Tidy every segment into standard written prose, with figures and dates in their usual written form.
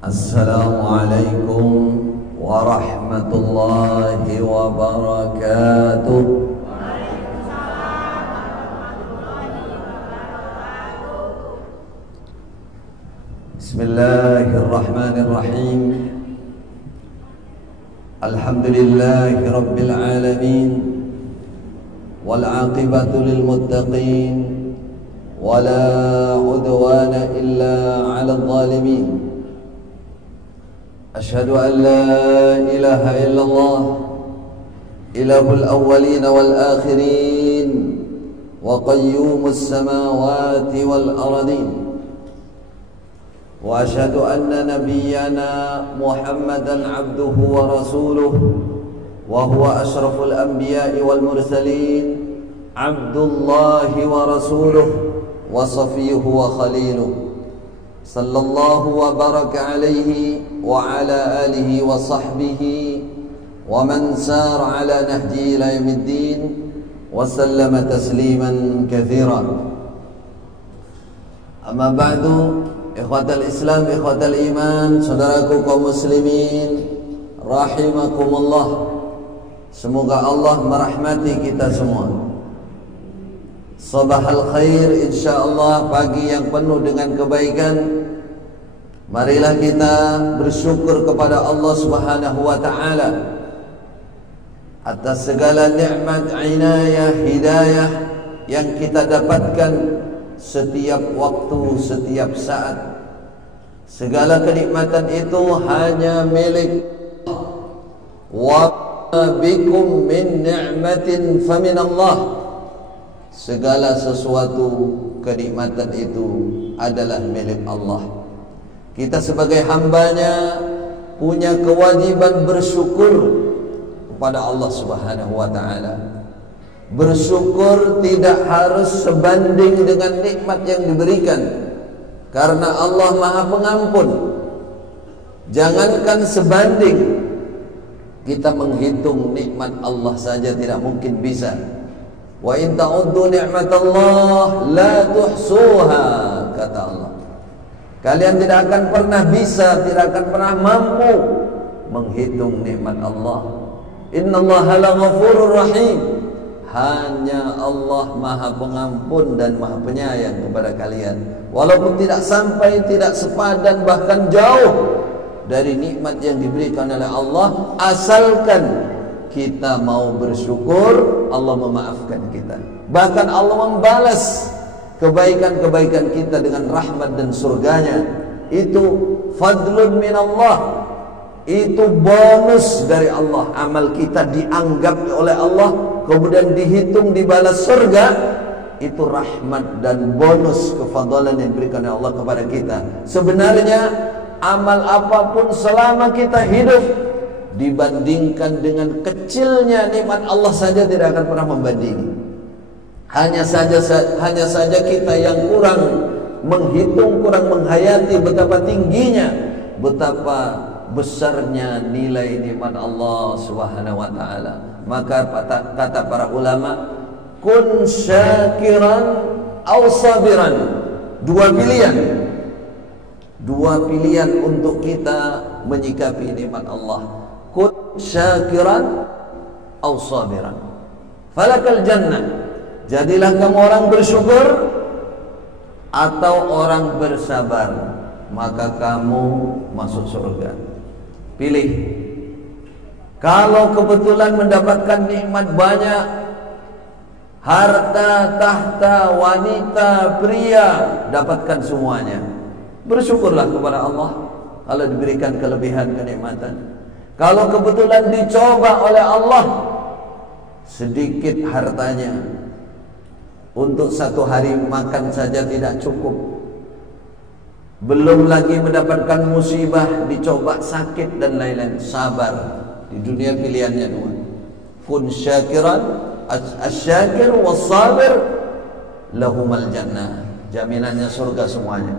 Assalamualaikum warahmatullahi wabarakatuh. Bismillahirrahmanirrahim. Alhamdulillahi rabbil alamin. Wal aqibatu lil muttaqin. Wala udwana illa 'alal zalimin. أشهد أن لا إله إلا الله إله الأولين والآخرين وقيوم السماوات والأرضين وأشهد أن نبينا محمدا عبده ورسوله وهو أشرف الأنبياء والمرسلين عبد الله ورسوله وصفيه وخليله صلى الله وبارك عليه وعلى آله وصحبه ومن سار على نهجه إلى يوم الدين وسلم تسليما كثيرا. أما بعد، إخوة الإسلام إخوة الإيمان, saudaraku kaum muslimin rahimakumullah, semoga Allah merahmati kita semua. Sabahal khair, insyaallah pagi yang penuh dengan kebaikan. Marilah kita bersyukur kepada Allah Subhanahu wa taala atas segala nikmat, inayah, hidayah yang kita dapatkan setiap waktu, setiap saat. Segala kenikmatan itu hanya milik Allah. Wa bikum min ni'matin famin Allah. Segala sesuatu kenikmatan itu adalah milik Allah. Kita sebagai hambanya punya kewajiban bersyukur kepada Allah Subhanahu wa ta'ala. Bersyukur tidak harus sebanding dengan nikmat yang diberikan, karena Allah Maha Pengampun. Jangankan sebanding, kita menghitung nikmat Allah saja tidak mungkin bisa. Wa in ta'uddu ni'matallah la tuhsuha, kata Allah. Kalian tidak akan pernah bisa, tidak akan pernah mampu menghitung nikmat Allah. Innallaha laghafurur rahim. Hanya Allah Maha Pengampun dan Maha Penyayang kepada kalian. Walaupun tidak sampai, tidak sepadan, bahkan jauh dari nikmat yang diberikan oleh Allah, asalkan kita mau bersyukur, Allah memaafkan kita. Bahkan Allah membalas kebaikan-kebaikan kita dengan rahmat dan surganya. Itu fadlun minallah. Itu bonus dari Allah. Amal kita dianggap oleh Allah, kemudian dihitung dibalas surga. Itu rahmat dan bonus kefadalan yang diberikan oleh Allah kepada kita. Sebenarnya amal apapun selama kita hidup, dibandingkan dengan kecilnya nikmat Allah saja tidak akan pernah membandingi. Hanya saja kita yang kurang menghitung, kurang menghayati betapa tingginya, betapa besarnya nilai nikmat Allah Subhanahu wa taala. Maka kata para ulama, kun syakiran aw sabiran. Dua pilihan untuk kita menyikapi nikmat Allah. Kun syakiran aw sabiran, falakal jannah. Jadilah kamu orang bersyukur atau orang bersabar, maka kamu masuk surga. Pilih. Kalau kebetulan mendapatkan nikmat banyak, harta, tahta, wanita, pria, dapatkan semuanya, bersyukurlah kepada Allah kalau diberikan kelebihan kenikmatan. Kalau kebetulan dicoba oleh Allah, sedikit hartanya, untuk satu hari makan saja tidak cukup, belum lagi mendapatkan musibah, dicoba sakit dan lain-lain, sabar. Di dunia pilihannya dua. Kun syakiran, asyakir was-sabir lahumal jannah. Jaminannya surga semuanya.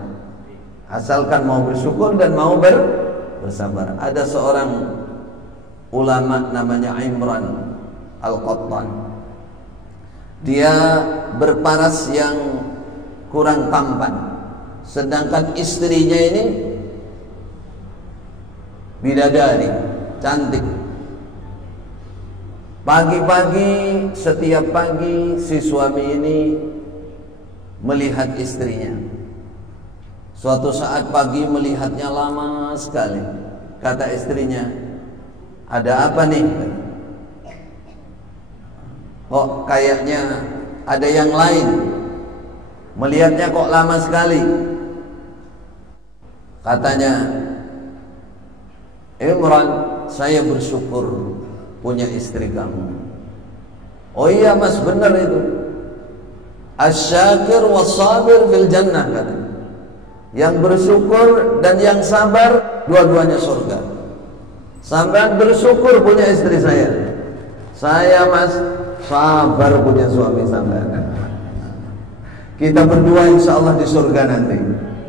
Asalkan mau bersyukur dan mau bersabar. Ada seorang ulama namanya Imran Al-Qattan. Dia berparas yang kurang tampan, sedangkan istrinya ini bidadari, cantik. Pagi-pagi, setiap pagi si suami ini melihat istrinya. Suatu saat pagi melihatnya lama sekali. Kata istrinya, ada apa nih? Kok kayaknya ada yang lain. Melihatnya kok lama sekali. Katanya, Imran, saya bersyukur punya istri kamu. Oh iya mas, benar itu. Asyakir was-sabir fil jannah, katanya. Yang bersyukur dan yang sabar, dua-duanya surga. Sampai bersyukur punya istri saya. Saya mas, sabar punya suami sampai. Kita berdua insya Allah di surga nanti,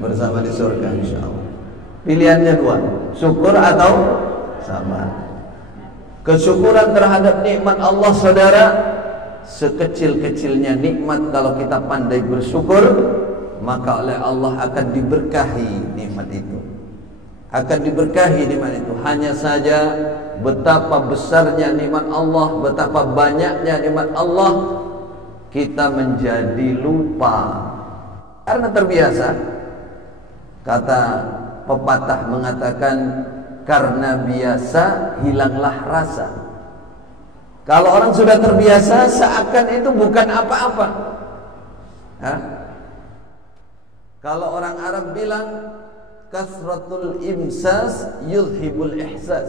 bersama di surga insya Allah. Pilihannya dua, syukur atau sabar. Kesyukuran terhadap nikmat Allah, saudara, sekecil-kecilnya nikmat, kalau kita pandai bersyukur, maka oleh Allah akan diberkahi nikmat itu. Akan diberkahi nikmat itu. Hanya saja betapa besarnya nikmat Allah, betapa banyaknya nikmat Allah, kita menjadi lupa karena terbiasa. Kata pepatah mengatakan, karena biasa hilanglah rasa. Kalau orang sudah terbiasa, seakan itu bukan apa-apa. Kalau orang Arab bilang, kasratul imsas yulhibul ihsas.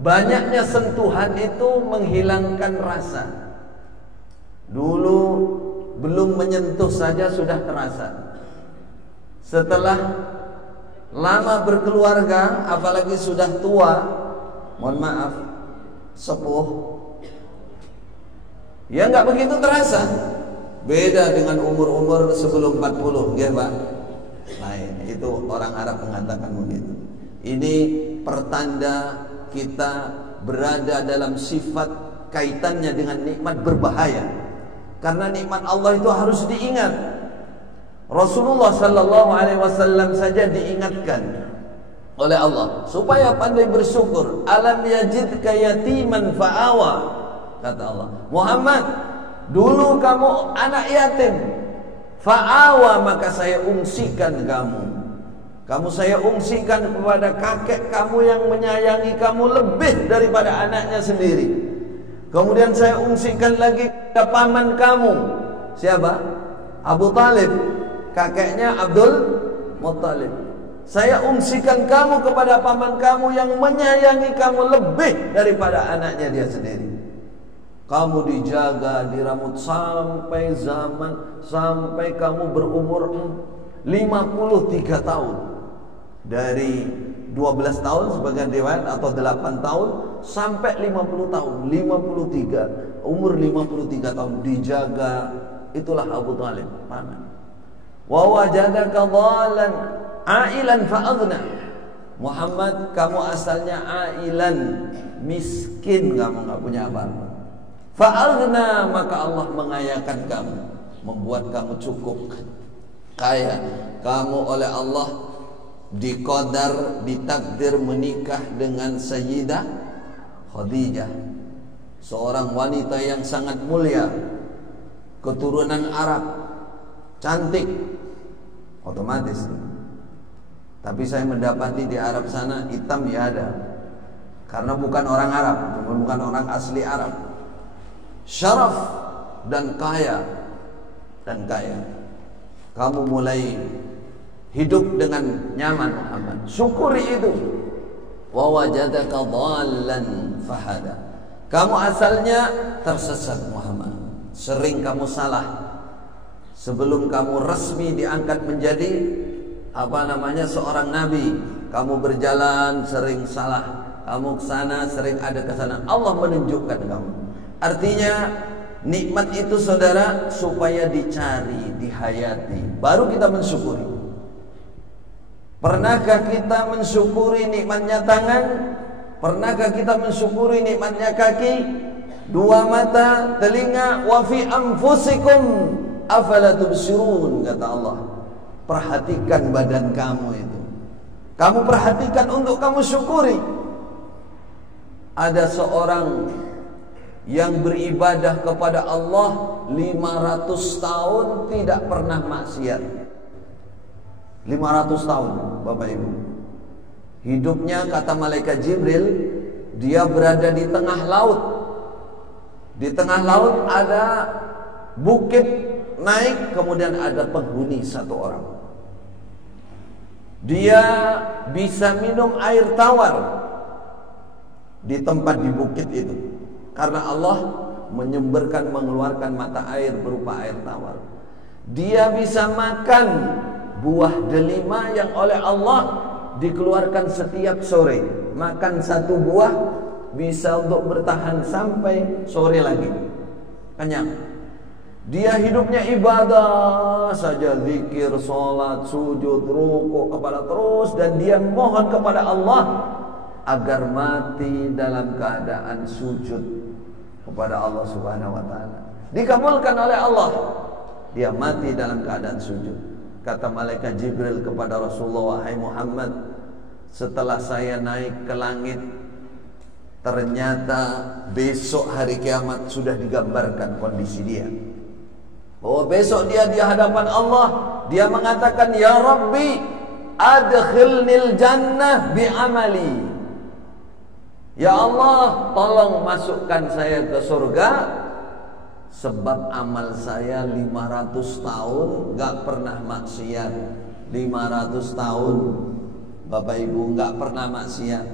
Banyaknya sentuhan itu menghilangkan rasa. Dulu belum menyentuh saja sudah terasa. Setelah lama berkeluarga, apalagi sudah tua, mohon maaf, sepuh, ya nggak begitu terasa. Beda dengan umur-umur sebelum 40, ya Pak. Lain, itu orang Arab mengatakan begitu. Ini pertanda kita berada dalam sifat kaitannya dengan nikmat berbahaya. Karena nikmat Allah itu harus diingat. Rasulullah sallallahu alaihi wasallam saja diingatkan oleh Allah supaya pandai bersyukur. Alam yajidka yatiman fa'awa, kata Allah. Muhammad, dulu kamu anak yatim, fa'awa, maka saya ungsikan kamu. Kamu saya ungsikan kepada kakek kamu yang menyayangi kamu lebih daripada anaknya sendiri. Kemudian saya ungsikan lagi ke paman kamu. Siapa? Abu Talib, kakeknya Abdul Muttalib. Saya ungsikan kamu kepada paman kamu yang menyayangi kamu lebih daripada anaknya dia sendiri. Kamu dijaga, diramut sampai kamu berumur 53 tahun. Dari 12 tahun sebagian riwayat atau 8 tahun sampai 50 tahun, 53, umur 53 tahun dijaga. Itulah Abu Talib, paman. Wa wajadaka dhalan ailan fa'aghna. Muhammad, kamu asalnya ailan, miskin, kamu enggak punya apa-apa. Fa'aghna, maka Allah mengayakan kamu, membuat kamu cukup kaya. Kamu oleh Allah diqadar, ditakdir menikah dengan Sayyidah Khadijah, seorang wanita yang sangat mulia, keturunan Arab, cantik, otomatis. Tapi saya mendapati di Arab sana hitam ya ada, karena bukan orang Arab, bukan orang asli Arab. Syaraf dan kaya, kamu mulai hidup dengan nyaman, Muhammad. Syukuri itu. Wa wajadaka dhallan fahada. Kamu asalnya tersesat, Muhammad. Sering kamu salah. Sebelum kamu resmi diangkat menjadi seorang nabi, kamu berjalan sering salah. Kamu ke sana sering ada ke sana. Allah menunjukkan kamu. Artinya nikmat itu, saudara, supaya dicari, dihayati, baru kita mensyukuri. Pernahkah kita mensyukuri nikmatnya tangan? Pernahkah kita mensyukuri nikmatnya kaki, dua mata, telinga? Wa fi anfusikum afala tubsirun, kata Allah. Perhatikan badan kamu itu. Kamu perhatikan untuk kamu syukuri. Ada seorang yang beribadah kepada Allah 500 tahun tidak pernah maksiat. 500 tahun, Bapak Ibu. Hidupnya, kata malaikat Jibril, dia berada di tengah laut. Di tengah laut ada bukit naik, kemudian ada penghuni satu orang. Dia bisa minum air tawar di tempat di bukit itu, karena Allah mengeluarkan mata air berupa air tawar. Dia bisa makan buah delima yang oleh Allah dikeluarkan setiap sore. Makan satu buah bisa untuk bertahan sampai sore lagi, kenyang. Dia hidupnya ibadah saja, zikir, sholat, sujud, rukuk kepada terus, dan dia mohon kepada Allah agar mati dalam keadaan sujud kepada Allah Subhanahu wa taala. Dikabulkan oleh Allah. Dia mati dalam keadaan sujud. Kata malaikat Jibril kepada Rasulullah, "Wahai Muhammad, setelah saya naik ke langit, ternyata besok hari kiamat sudah digambarkan kondisi dia. Bahwa besok dia di hadapan Allah, dia mengatakan, ya Rabbi, adkhilnil jannah bi'amali. Ya Allah, tolong masukkan saya ke surga, sebab amal saya 500 tahun gak pernah maksiat. 500 tahun Bapak Ibu gak pernah maksiat.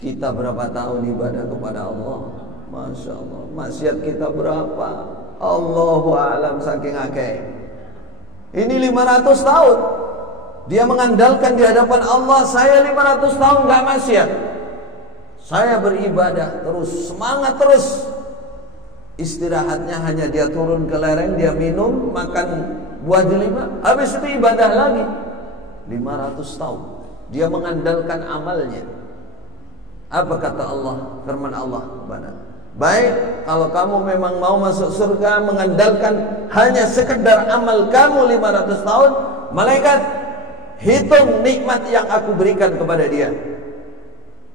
Kita berapa tahun ibadah kepada Allah? Masya Allah. Maksiat kita berapa? Allahu a'lam, saking akeh. Ini 500 tahun dia mengandalkan di hadapan Allah, saya 500 tahun gak maksiat, saya beribadah terus, semangat terus. Istirahatnya hanya dia turun ke lereng, dia minum, makan buah delima, habis itu ibadah lagi. 500 tahun dia mengandalkan amalnya. Apa kata Allah? Firman Allah kepada, baik, kalau kamu memang mau masuk surga mengandalkan hanya sekedar amal kamu 500 tahun, malaikat hitung nikmat yang aku berikan kepada dia.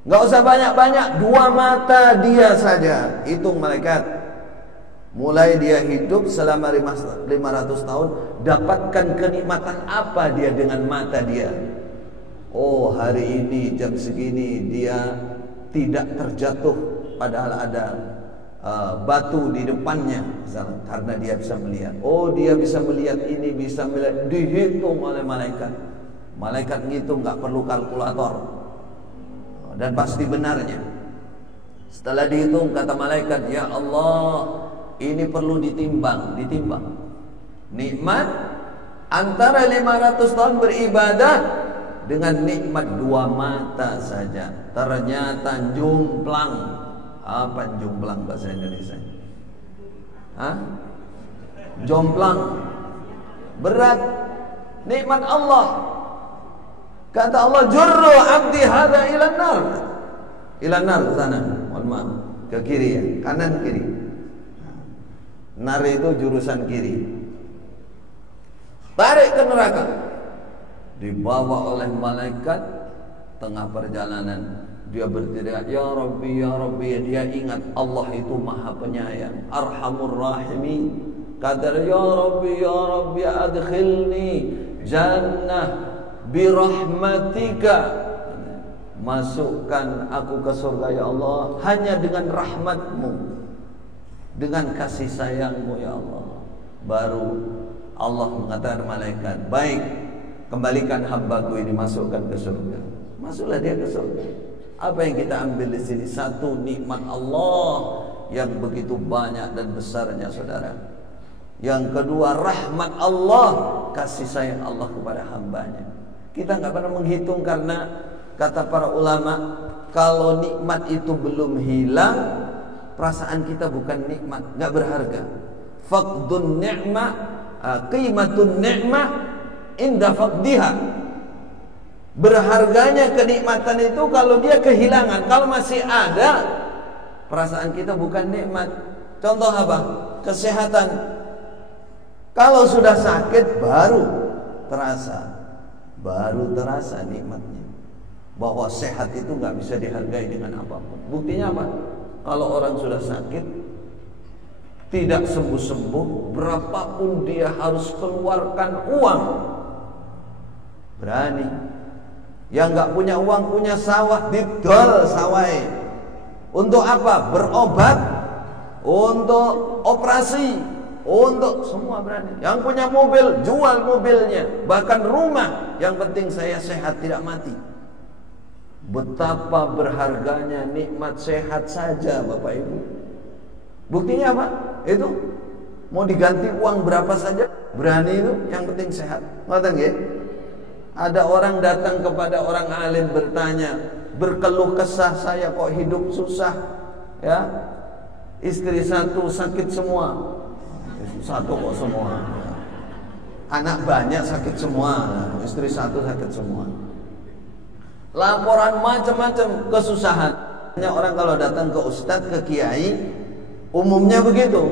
Gak usah banyak-banyak, 2 mata dia saja. Hitung malaikat. Mulai dia hidup selama 500 tahun, dapatkan kenikmatan apa dia dengan mata dia. Oh, hari ini jam segini dia tidak terjatuh padahal ada batu di depannya misalnya, karena dia bisa melihat. Oh, dia bisa melihat ini, bisa melihat, dihitung oleh malaikat. Malaikat ngitung, gak perlu kalkulator, dan pasti benarnya. Setelah dihitung, kata malaikat, ya Allah, ini perlu ditimbang. Nikmat antara 500 tahun beribadah dengan nikmat 2 mata saja. Ternyata jumplang. Apa jumplang bahasa Indonesia? Jomplang. Berat nikmat Allah. Kata Allah, jurru abdi hada ilan nar. Ilan nar ke sana. Mohon maaf, ke kiri ya, kanan kiri. Nar itu jurusan kiri. Tarik ke neraka. Dibawa oleh malaikat. Tengah perjalanan dia berteriak, ya Rabbi, ya Rabbi. Dia ingat Allah itu maha penyayang, Arhamur Rahimin. Kata, ya Rabbi, ya Rabbi, adkhilni jannah birahmatika. Masukkan aku ke surga ya Allah hanya dengan rahmatmu, dengan kasih sayangmu ya Allah. Baru Allah mengatakan malaikat, baik, kembalikan hambaku ini, masukkan ke surga. Masuklah dia ke surga. Apa yang kita ambil di sini? Satu, nikmat Allah yang begitu banyak dan besarnya, saudara. Yang kedua, rahmat Allah, kasih sayang Allah kepada hambanya. Kita nggak pernah menghitung, karena kata para ulama, kalau nikmat itu belum hilang, perasaan kita bukan nikmat, nggak berharga. Faqdun ni'mah, qimatun ni'mah inda faqdiha. Berharganya kenikmatan itu kalau dia kehilangan. Kalau masih ada, perasaan kita bukan nikmat. Contoh apa? Kesehatan. Kalau sudah sakit baru terasa nikmatnya. bahwa sehat itu nggak bisa dihargai dengan apapun. Buktinya apa? Kalau orang sudah sakit, tidak sembuh-sembuh, berapapun dia harus keluarkan uang, berani. Yang nggak punya uang, punya sawah, didol sawai. Untuk apa? Berobat, untuk operasi, untuk semua berani. Yang punya mobil, jual mobilnya, bahkan rumah. Yang penting saya sehat, tidak mati. Betapa berharganya nikmat sehat saja, Bapak Ibu. Buktinya apa? Itu mau diganti uang berapa saja berani itu, yang penting sehat. Ngoten nggih? Ada orang datang kepada orang alim bertanya, berkeluh kesah, saya kok hidup susah, ya. Istri satu sakit semua. Satu kok semua. Anak banyak sakit semua, istri satu sakit semua. Laporan macam-macam kesusahan. Hanya orang kalau datang ke ustadz, ke kiai, umumnya begitu.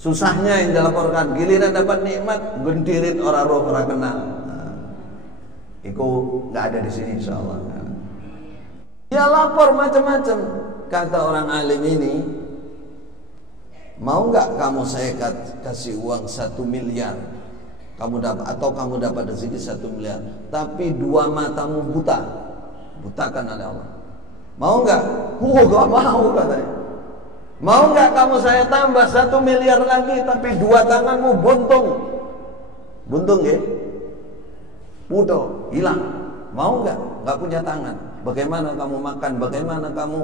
Susahnya yang dilaporkan, giliran dapat nikmat, gendirit orang roh orang kenal. Itu nggak ada di sini, insyaallah. Dia lapor macam-macam. Kata orang alim ini, mau nggak kamu saya kasih uang 1 miliar? Kamu dapat, atau kamu dapat rezeki 1 miliar, tapi 2 matamu buta, butakan oleh Allah. Mau nggak? Gak mau katanya. Mau nggak kamu saya tambah 1 miliar lagi, tapi 2 tanganmu buntung, buntung ya, putus, hilang. Mau nggak? Nggak punya tangan. Bagaimana kamu makan? Bagaimana kamu,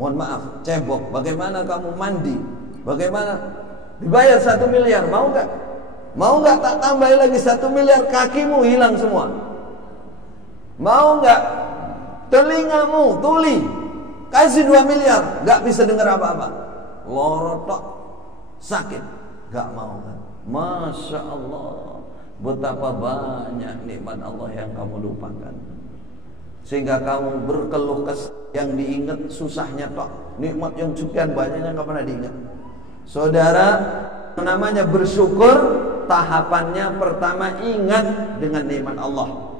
mohon maaf, cebok? Bagaimana kamu mandi? Bagaimana? Dibayar 1 miliar, mau nggak? Mau nggak tak tambahin lagi 1 miliar, kakimu hilang semua? Mau nggak? Telingamu tuli, kasih 2 miliar, nggak bisa dengar apa-apa, lorotok, sakit, nggak mau kan? Masya Allah, betapa banyak nikmat Allah yang kamu lupakan, sehingga kamu berkeluh kesah. Yang diingat susahnya tok, nikmat yang sekian banyaknya nggak pernah diingat. Saudara, namanya bersyukur. Tahapannya pertama, ingat dengan nikmat Allah.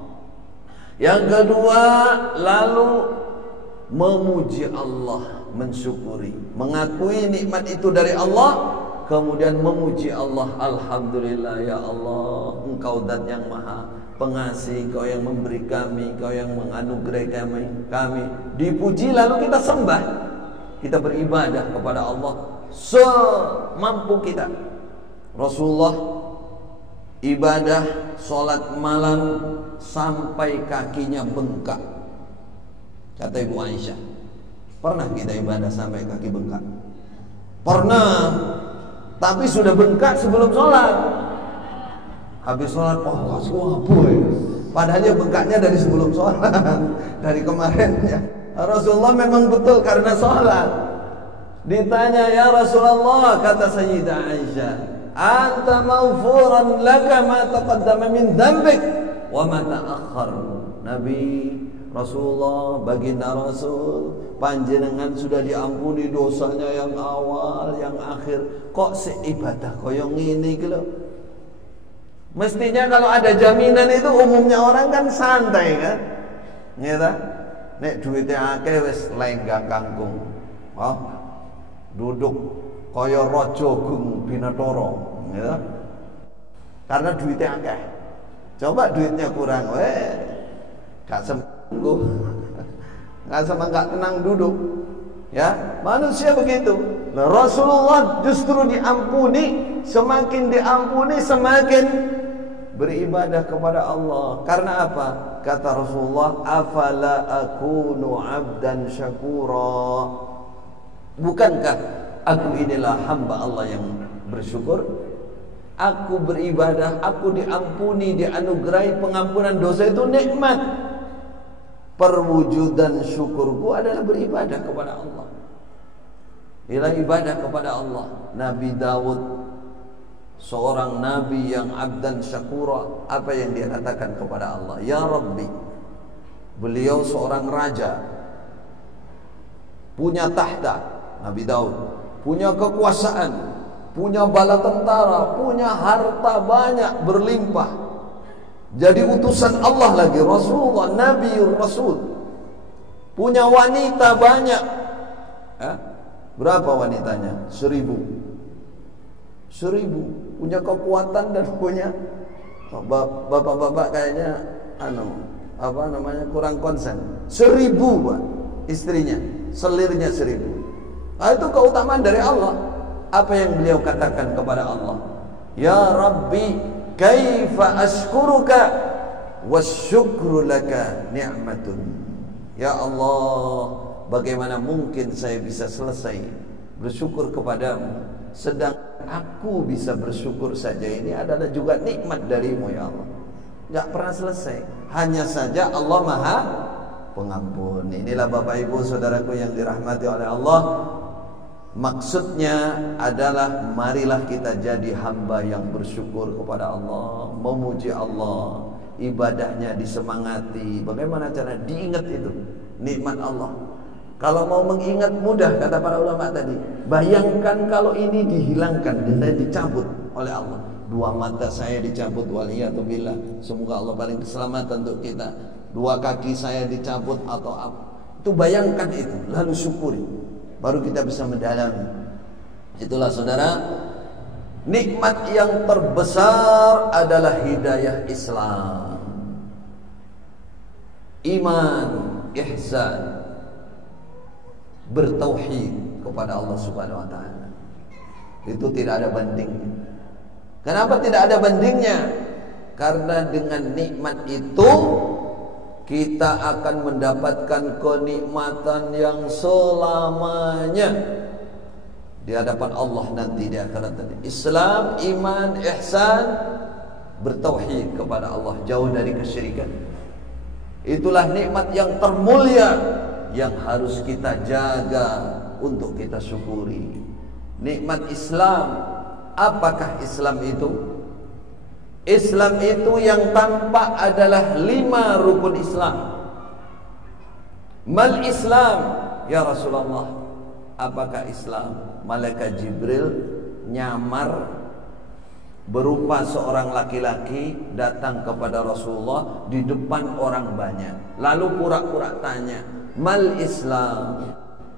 Yang kedua, lalu memuji Allah, mensyukuri, mengakui nikmat itu dari Allah, kemudian memuji Allah. Alhamdulillah ya Allah, Engkau zat yang maha pengasih, Kau yang memberi kami, Kau yang menganugerahi kami. Dipuji, lalu kita sembah, kita beribadah kepada Allah semampu kita. Rasulullah ibadah sholat malam sampai kakinya bengkak. Kata Ibu Aisyah, pernah kita ibadah sampai kaki bengkak? Pernah, tapi sudah bengkak sebelum sholat. Habis sholat, oh boy. Padahal bengkaknya dari sebelum sholat, dari kemarinnya. Rasulullah memang betul karena sholat. Ditanya, ya Rasulullah, kata Sayyidah Aisyah, anta maghfuran laka ma taqaddama min dzambik wa ma ta'akhkhar. Nabi Rasulullah, baginda Rasul, panjenengan sudah diampuni dosanya yang awal, yang akhir. Kok seibadah koyo ngene iki lho? Mestinya kalau ada jaminan itu umumnya orang kan santai kan? Nggih ta? Nek duwite akeh wis lenggang kangkung. Oh, duduk kaya raja gung Binathara, ya. Karena duitnya akeh. Coba duitnya kurang, gak sembuh, gak tenang duduk, ya. Manusia begitu. Nah, Rasulullah justru diampuni, semakin diampuni semakin beribadah kepada Allah. Karena apa? Kata Rasulullah, afala akunu abdan syakura. Bukankah aku inilah hamba Allah yang bersyukur? Aku beribadah, aku diampuni, dianugerahi pengampunan dosa, itu nikmat. Perwujudan syukurku adalah beribadah kepada Allah. Inilah ibadah kepada Allah. Nabi Daud, seorang nabi yang abdan syakura, apa yang dia katakan kepada Allah? Ya Rabbi. Beliau seorang raja, punya tahta, Nabi Daud, punya kekuasaan, punya bala tentara, punya harta banyak berlimpah. Jadi utusan Allah lagi, Rasulullah, Nabiur Rasul. Punya wanita banyak. Berapa wanitanya? 1000. Punya kekuatan dan punya. Bapak-bapak kayaknya kurang konsen. 1000 Pak istrinya, selirnya 1000. Itu keutamaan dari Allah. Apa yang beliau katakan kepada Allah? Ya Rabbi, kaifa ashkuruka wasyukru laka ni'matun. Ya Allah, bagaimana mungkin saya bisa selesai bersyukur kepadamu, sedang aku bisa bersyukur saja ini adalah juga nikmat darimu ya Allah. Gak pernah selesai. Hanya saja Allah Maha Pengampun. Inilah Bapak Ibu saudaraku yang dirahmati oleh Allah. Maksudnya adalah marilah kita jadi hamba yang bersyukur kepada Allah, memuji Allah, ibadahnya disemangati. Bagaimana cara diingat itu nikmat Allah? Kalau mau mengingat mudah, kata para ulama tadi. Bayangkan kalau ini dihilangkan, dan dicabut oleh Allah. 2 mata saya dicabut, waliyatubillah. Semoga Allah paling keselamatan untuk kita. 2 kaki saya dicabut atau apa. Itu bayangkan itu, lalu syukuri. Baru kita bisa mendalami. Itulah saudara, nikmat yang terbesar adalah hidayah Islam, iman, ihsan, bertauhid kepada Allah Subhanahu wa taala. Itu tidak ada bandingnya. Kenapa tidak ada bandingnya? Karena dengan nikmat itu kita akan mendapatkan kenikmatan yang selamanya di hadapan Allah nanti di akhirat nanti. Islam, iman, ihsan, bertauhid kepada Allah, jauh dari kesyirikan. Itulah nikmat yang termulia yang harus kita jaga untuk kita syukuri. Nikmat Islam, apakah Islam itu? Islam itu yang tampak adalah 5 rukun Islam. Mal Islam, ya Rasulullah, apakah Islam? Malaikat Jibril nyamar berupa seorang laki-laki datang kepada Rasulullah di depan orang banyak. Lalu pura-pura tanya, mal Islam,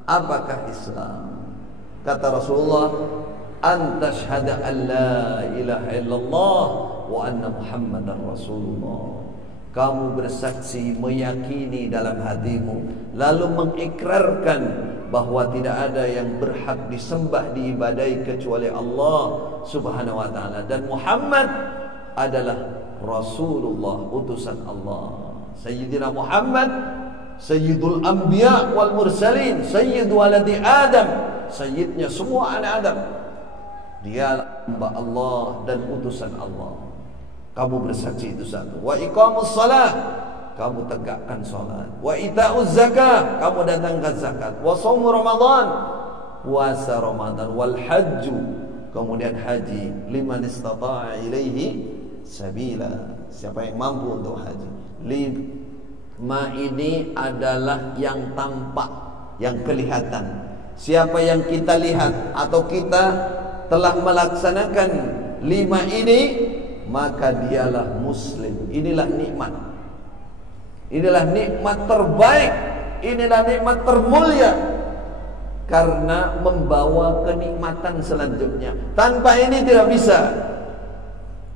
apakah Islam? Kata Rasulullah, anta syahada an la ilaha illallah wa anna Muhammadar Rasulullah. Kamu bersaksi, meyakini dalam hatimu, lalu mengikrarkan bahwa tidak ada yang berhak disembah, diibadahi kecuali Allah Subhanahu wa taala, dan Muhammad adalah Rasulullah, utusan Allah. Sayyidina Muhammad sayyidul anbiya wal mursalin, sayyid waladi Adam, sayyidnya semua anak Adam. Dia hamba Allah dan utusan Allah. Kamu bersaksi itu satu. Wa iqamus salat, kamu tegakkan salat. Wa ita'uz zakah, kamu datangkan zakat. Wa shaum Ramadan, puasa Ramadan. Wal hajju, kemudian haji. Liman istata'a ilaihi sabila, siapa yang mampu untuk haji. 5 ini adalah yang tampak, yang kelihatan. Siapa yang kita lihat atau kita telah melaksanakan 5 ini, maka dialah muslim. Inilah nikmat. Inilah nikmat terbaik. Inilah nikmat termulia, karena membawa kenikmatan selanjutnya. Tanpa ini tidak bisa.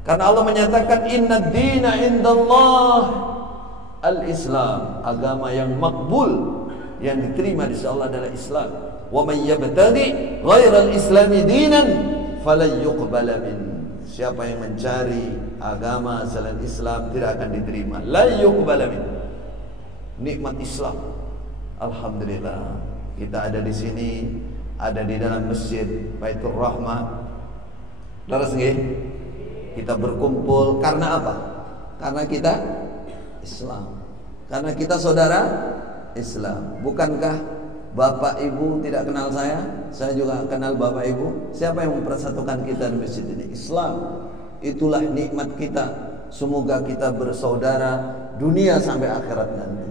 Karena Allah menyatakan inna dina indallah al-Islam. Agama yang makbul, yang diterima di sisi Allah adalah Islam. Wa may yabtaghi ghairal islami dinan falan yuqbala min. Siapa yang mencari agama selain Islam tidak akan diterima. La yuqbala min. Nikmat Islam. Alhamdulillah, kita ada di sini, ada di dalam masjid Baitur Rahmah. Laras nggih? Kita berkumpul karena apa? Karena kita Islam. Karena kita saudara Islam. Bukankah Bapak Ibu tidak kenal saya? Saya juga kenal Bapak Ibu. Siapa yang mempersatukan kita di masjid ini? Islam. Itulah nikmat kita. Semoga kita bersaudara dunia sampai akhirat nanti.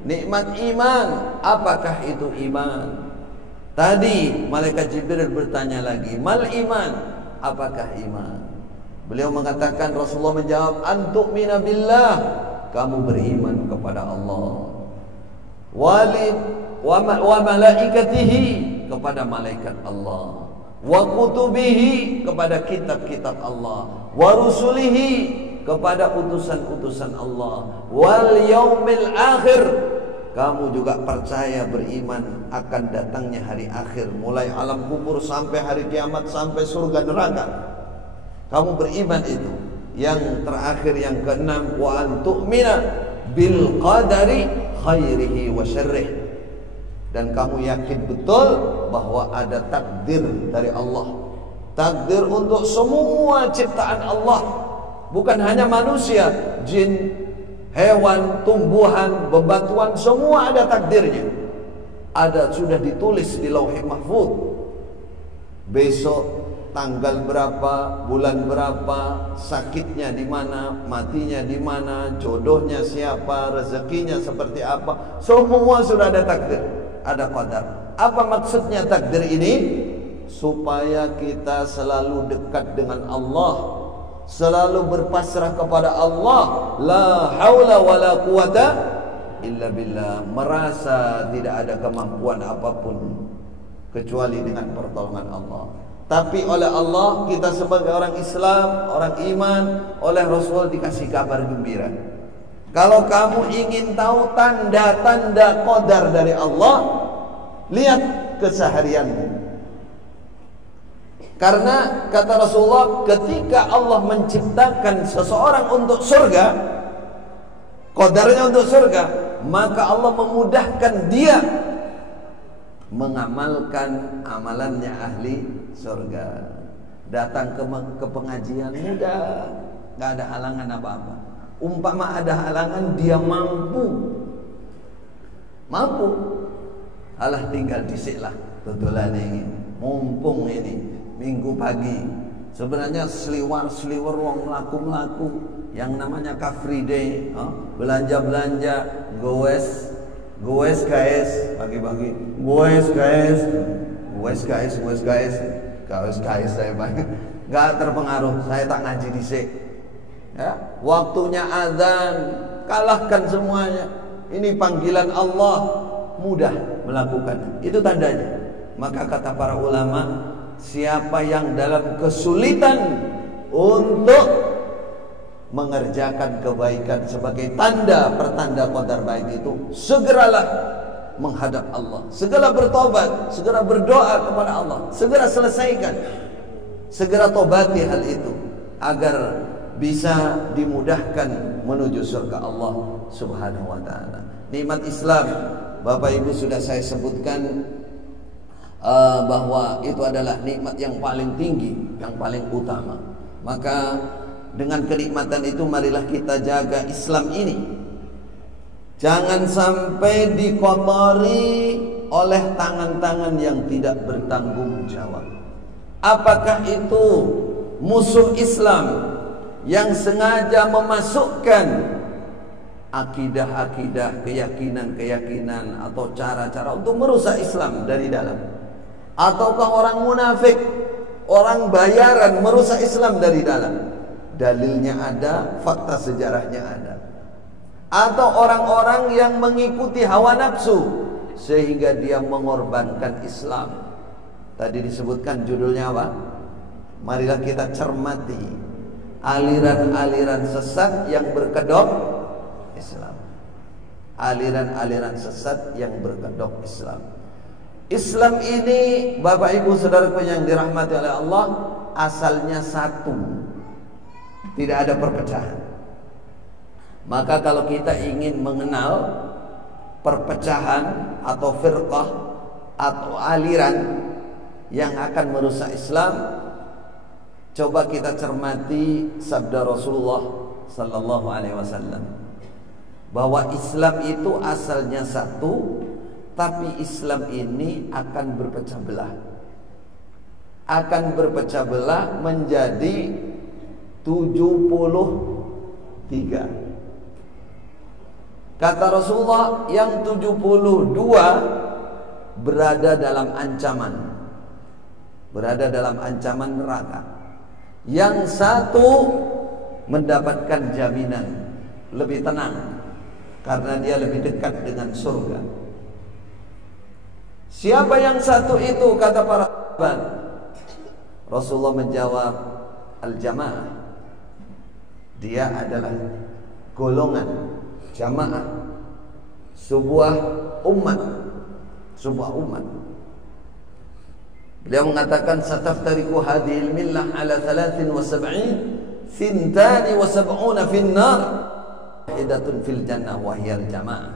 Nikmat iman. Apakah itu iman? Tadi malaikat Jibril bertanya lagi, mal iman, apakah iman? Beliau mengatakan, Rasulullah menjawab, antu'mina billah, kamu beriman kepada Allah, wa malaikatihi, kepada malaikat Allah, wa kutubihi, kepada kitab-kitab Allah, wa rusulihi, kepada utusan-utusan Allah, wal yaumil akhir, kamu juga percaya beriman akan datangnya hari akhir, mulai alam kubur sampai hari kiamat, sampai surga neraka. Kamu beriman itu. Yang terakhir, yang keenam, wa antu'mina bil qadari khairihi wa syarrih, dan kamu yakin betul bahwa ada takdir dari Allah. Takdir untuk semua ciptaan Allah, bukan hanya manusia, jin, hewan, tumbuhan, bebatuan, semua ada takdirnya. Ada, sudah ditulis di Lauhul Mahfuz. Besok tanggal berapa, bulan berapa, sakitnya di mana, matinya di mana, jodohnya siapa, rezekinya seperti apa, semua sudah ada takdir, ada qadar. Apa maksudnya takdir ini? Supaya kita selalu dekat dengan Allah, selalu berpasrah kepada Allah. La haula wala quwata illa billah. Merasa tidak ada kemampuan apapun kecuali dengan pertolongan Allah. Tapi oleh Allah, kita sebagai orang Islam, orang iman, oleh Rasul dikasih kabar gembira. Kalau kamu ingin tahu tanda-tanda qadar dari Allah, lihat keseharianmu. Karena kata Rasulullah, ketika Allah menciptakan seseorang untuk surga, qadarnya untuk surga, maka Allah memudahkan dia mengamalkan amalannya ahli surga. Datang ke pengajian mudah, gak ada halangan apa-apa. Umpama ada halangan, dia mampu. Alah, tinggal disiklah tutulan ini, mumpung ini minggu pagi. Sebenarnya seliwar wong melaku yang namanya Car Free Day, belanja goes guys, bagi-bagi goes guys saya bagi. Gak terpengaruh, saya tak ngaji disik. Ya, waktunya azan, kalahkan semuanya. Ini panggilan Allah, mudah melakukan. Itu tandanya. Maka kata para ulama, siapa yang dalam kesulitan untuk mengerjakan kebaikan sebagai tanda pertanda qadar baik itu, segeralah menghadap Allah, segera bertobat, segera berdoa kepada Allah, segera selesaikan, segera tobati hal itu agar bisa dimudahkan menuju surga Allah Subhanahu wa taala. Nikmat Islam, Bapak Ibu sudah saya sebutkan bahwa itu adalah nikmat yang paling tinggi, yang paling utama. Maka dengan kenikmatan itu marilah kita jaga Islam ini. Jangan sampai dikotori oleh tangan-tangan yang tidak bertanggung jawab. Apakah itu musuh Islam yang sengaja memasukkan akidah-akidah, keyakinan-keyakinan atau cara-cara untuk merusak Islam dari dalam? Ataukah orang munafik, orang bayaran merusak Islam dari dalam? Dalilnya ada, fakta sejarahnya ada. Atau orang-orang yang mengikuti hawa nafsu sehingga dia mengorbankan Islam. Tadi disebutkan judulnya apa? Marilah kita cermati aliran-aliran sesat yang berkedok Islam. Aliran-aliran sesat yang berkedok Islam. Islam ini, Bapak Ibu Saudaraku yang dirahmati oleh Allah, asalnya satu. Tidak ada perpecahan. Maka kalau kita ingin mengenal perpecahan atau firqah atau aliran yang akan merusak Islam, coba kita cermati sabda Rasulullah sallallahu alaihi wasallam bahwa Islam itu asalnya satu, tapi Islam ini akan berpecah belah. Akan berpecah belah menjadi 73. Kata Rasulullah, yang 72 berada dalam ancaman. Berada dalam ancaman neraka. Yang satu mendapatkan jaminan, lebih tenang karena dia lebih dekat dengan surga. Siapa yang satu itu? Kata para sahabat. Rasulullah menjawab, al-jamaah. Dia adalah golongan jamaah, sebuah umat. Beliau mengatakan, sataftariqu hadhil millah ala 73 thintani wa sab'una fin nar, wahidatun fil jannah wa hiyal jamaah.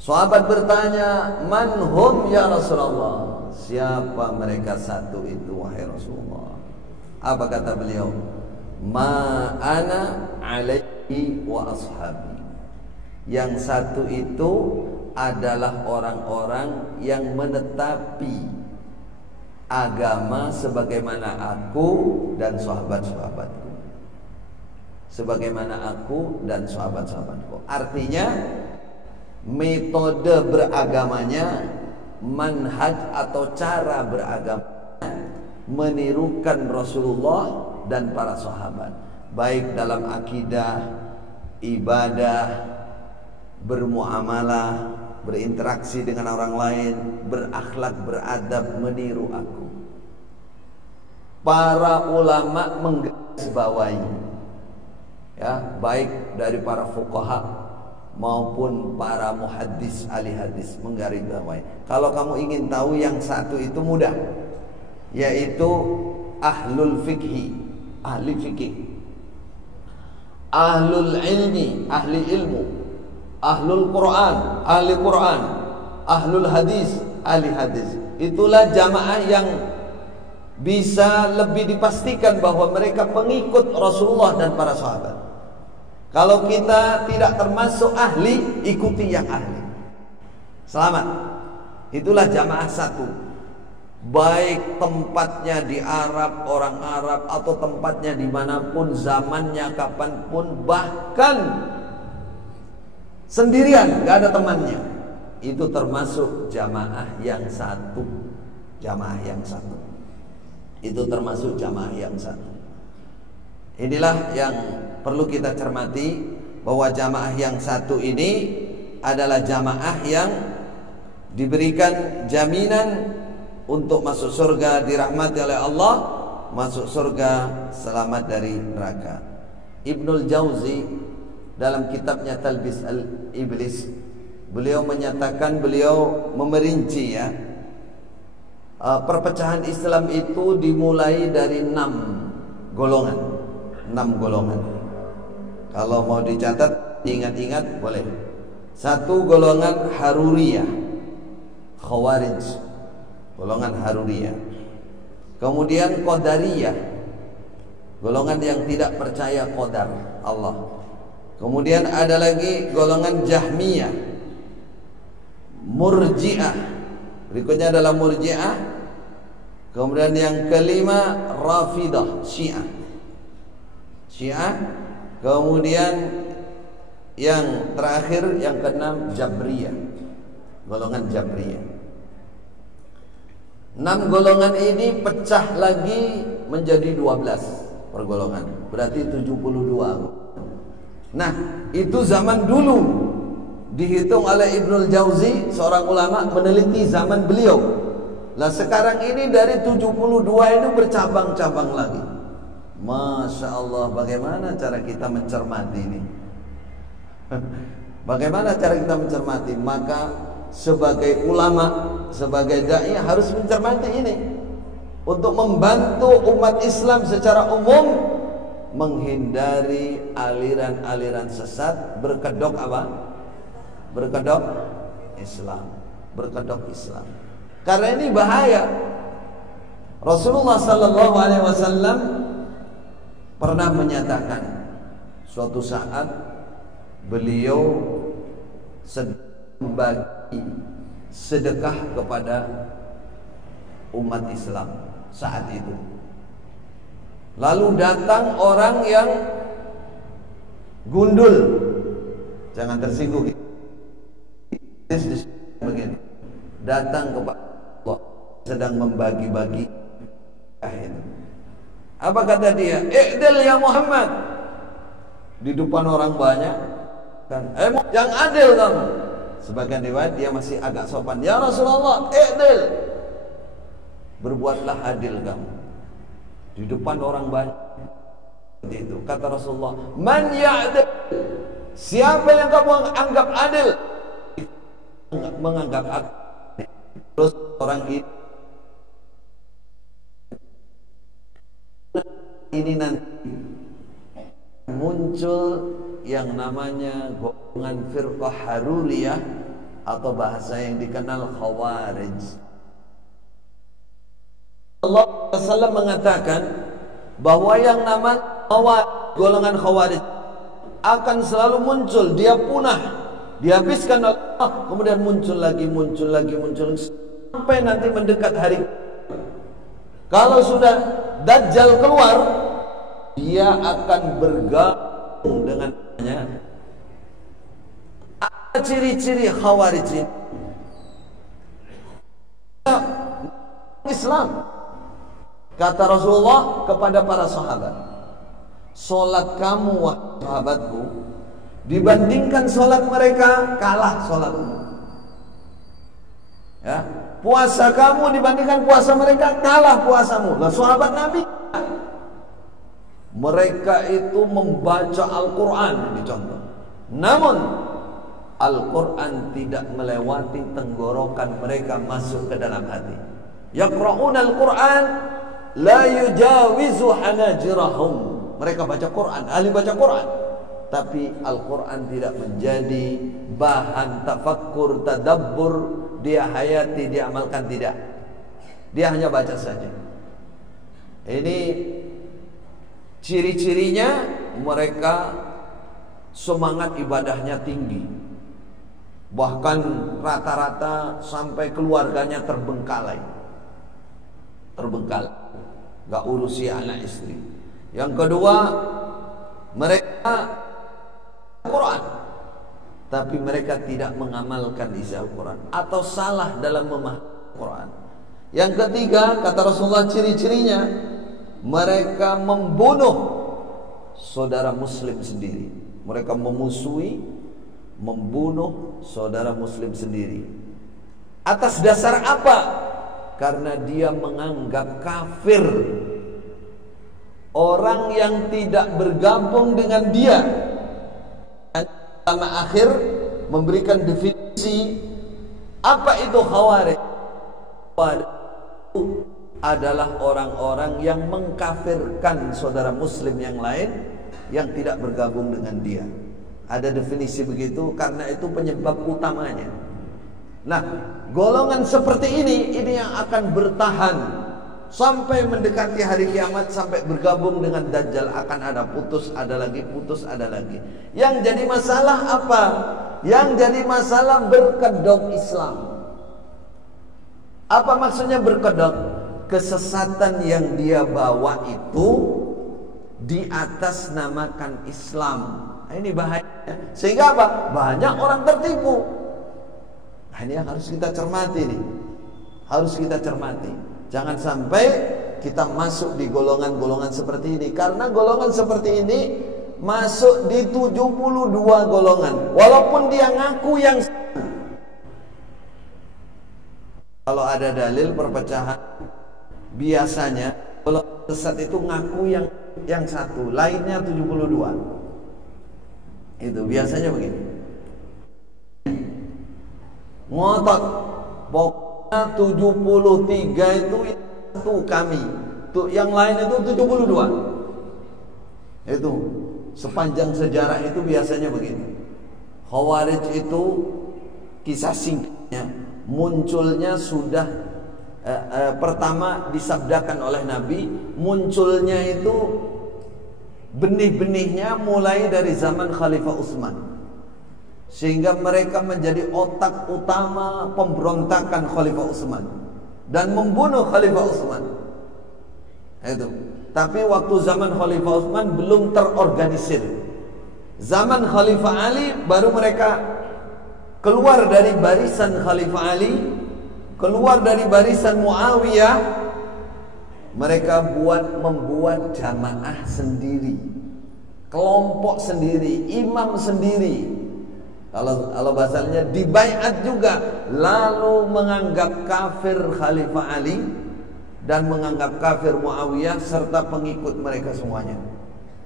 Sahabat bertanya, man hum ya Rasulullah? Siapa mereka satu itu wahai Rasulullah? Apa kata beliau? Ma ana alaihi wa ashabi. Yang satu itu adalah orang-orang yang menetapi agama sebagaimana aku dan sahabat-sahabatku. Sebagaimana aku dan sahabat-sahabatku. Artinya metode beragamanya, manhaj atau cara beragamanya menirukan Rasulullah dan para sahabat, baik dalam akidah, ibadah, bermuamalah, berinteraksi dengan orang lain, berakhlak, beradab, meniru aku. Para ulama menggarisbawahi, ya, baik dari para fuqaha maupun para muhaddis, ahli hadis, menggarisbawahi. Kalau kamu ingin tahu yang satu itu mudah, yaitu ahlul fikhi, ahli fikih, ahlul ilmi, ahli ilmu, ahlul Quran, ahli Quran, ahlul hadis, ahli hadis. Itulah jamaah yang bisa lebih dipastikan bahwa mereka pengikut Rasulullah dan para sahabat. Kalau kita tidak termasuk ahli, ikuti yang ahli, selamat. Itulah jamaah satu. Baik tempatnya di Arab, orang Arab, atau tempatnya dimanapun, zamannya kapanpun, bahkan sendirian, gak ada temannya, itu termasuk jamaah yang satu. Jamaah yang satu itu termasuk jamaah yang satu. Inilah yang perlu kita cermati, bahwa jamaah yang satu ini adalah jamaah yang diberikan jaminan untuk masuk surga, dirahmati oleh Allah, masuk surga selamat dari neraka. Ibnul Jauzi dalam kitabnya Talbis al-Iblis, beliau menyatakan, beliau memerinci, ya, perpecahan Islam itu dimulai dari 6 golongan. 6 golongan. Kalau mau dicatat, ingat-ingat boleh. 1 golongan Haruriyah, Khawarij, golongan Haruriyah. Kemudian Qadariyah, golongan yang tidak percaya qadar Allah. Kemudian ada lagi golongan Jahmiyah, Murji'ah, berikutnya adalah Murji'ah. Kemudian yang kelima Rafidah, Syiah. Kemudian yang terakhir, yang keenam, Jabriyah, golongan Jabriyah. 6 golongan ini pecah lagi menjadi 12 pergolongan, berarti 72. Nah, itu zaman dulu dihitung oleh Ibnul Jauzi, seorang ulama meneliti zaman beliau. Nah, sekarang ini dari 72 itu bercabang-cabang lagi. Masya Allah, bagaimana cara kita mencermati ini? Bagaimana cara kita mencermati? Maka sebagai ulama, sebagai dai harus mencermati ini untuk membantu umat Islam secara umum menghindari aliran-aliran sesat, berkedok apa? Berkedok Islam, berkedok Islam. Karena ini bahaya. Rasulullah sallallahu alaihi wasallam pernah menyatakan, suatu saat beliau sedang membagi sedekah kepada umat Islam saat itu. Lalu datang orang yang gundul, jangan tersinggung, begini, datang kepada Allah sedang membagi-bagi. Apa kata dia? I'dil ya Muhammad. Di depan orang banyak kan, yang adil kamu. Sebagian riwayat dia masih agak sopan. Ya Rasulullah, i'dil. Berbuatlah adil kamu. Di depan orang banyak. Itu kata Rasulullah, man ya'dil. Siapa yang kamu anggap adil? Menganggap adil. Terus orang ini nanti muncul yang namanya golongan firqah haruriyah atau bahasa yang dikenal khawarij. Allah SWT mengatakan bahwa yang namanya golongan khawarij akan selalu muncul, dia punah, dihabiskan oleh Allah, kemudian muncul lagi sampai nanti mendekat hari. Kalau sudah Dajjal keluar, dia akan bergabung dengannya. Ada ciri-ciri khawarij Islam. Kata Rasulullah kepada para sahabat, solat kamu wahai sahabatku, dibandingkan solat mereka kalah solatmu. Ya, puasa kamu dibandingkan puasa mereka kalah puasamu. Lah sahabat Nabi, mereka itu membaca Al-Quran dicontoh, namun Al-Quran tidak melewati tenggorokan mereka, masuk ke dalam hati. Yaqra'una Al-Quran la yujawizu hanajirahum. Mereka baca Quran, ahli baca Quran, tapi Al-Quran tidak menjadi bahan tafakkur, tadabbur, dia hayati, dia amalkan, tidak. Dia hanya baca saja. Ini ciri-cirinya, mereka semangat ibadahnya tinggi, bahkan rata-rata sampai keluarganya terbengkalai, gak urusi anak istri. Yang kedua, mereka Quran, tapi mereka tidak mengamalkan isi Al-Quran atau salah dalam memahami Quran. Yang ketiga, kata Rasulullah, ciri-cirinya mereka membunuh saudara muslim sendiri. Mereka memusuhi, membunuh saudara muslim sendiri. Atas dasar apa? Karena dia menganggap kafir orang yang tidak bergabung dengan dia. Ulama akhir memberikan definisi apa itu khawarij. Adalah orang-orang yang mengkafirkan saudara muslim yang lain yang tidak bergabung dengan dia. Ada definisi begitu, karena itu penyebab utamanya. Nah, golongan seperti ini yang akan bertahan sampai mendekati hari kiamat, sampai bergabung dengan Dajjal. Akan ada putus, ada lagi, putus, ada lagi. Yang jadi masalah apa? Yang jadi masalah berkedok Islam. Apa maksudnya berkedok? Kesesatan yang dia bawa itu di atas namakan Islam. Nah, ini bahaya. Sehingga apa? Banyak orang tertipu. Nah, ini yang harus kita cermati nih. Harus kita cermati. Jangan sampai kita masuk di golongan-golongan seperti ini. Karena golongan seperti ini masuk di 72 golongan. Walaupun dia ngaku yang sama. Kalau ada dalil perpecahan, biasanya kalau sesat itu ngaku yang satu, lainnya 72. Itu biasanya begini. Ngotot, pokoknya 73 itu satu kami, tuh yang lain itu 72. Itu sepanjang sejarah itu biasanya begini. Khawarij itu kisah singkatnya munculnya sudah pertama disabdakan oleh Nabi, munculnya itu benih-benihnya mulai dari zaman Khalifah Utsman, sehingga mereka menjadi otak utama pemberontakan Khalifah Utsman dan membunuh Khalifah Utsman. Itu. Tapi waktu zaman Khalifah Utsman belum terorganisir. Zaman Khalifah Ali baru mereka keluar dari barisan Khalifah Ali, keluar dari barisan Muawiyah, Mereka membuat jamaah sendiri, kelompok sendiri, imam sendiri. Kalau bahasanya dibaiat juga, lalu menganggap kafir Khalifah Ali dan menganggap kafir Muawiyah serta pengikut mereka semuanya.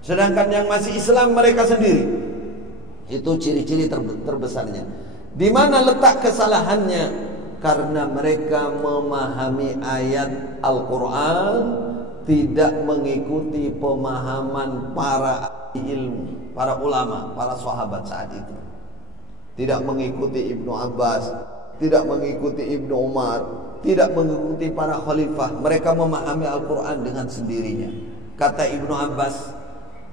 Sedangkan yang masih Islam mereka sendiri. Itu ciri-ciri terbesarnya. Di mana letak kesalahannya? Karena mereka memahami ayat Al-Quran tidak mengikuti pemahaman para ilmu, para ulama, para sahabat saat itu. Tidak mengikuti Ibnu Abbas, tidak mengikuti Ibnu Umar, tidak mengikuti para khalifah. Mereka memahami Al-Quran dengan sendirinya. Kata Ibnu Abbas,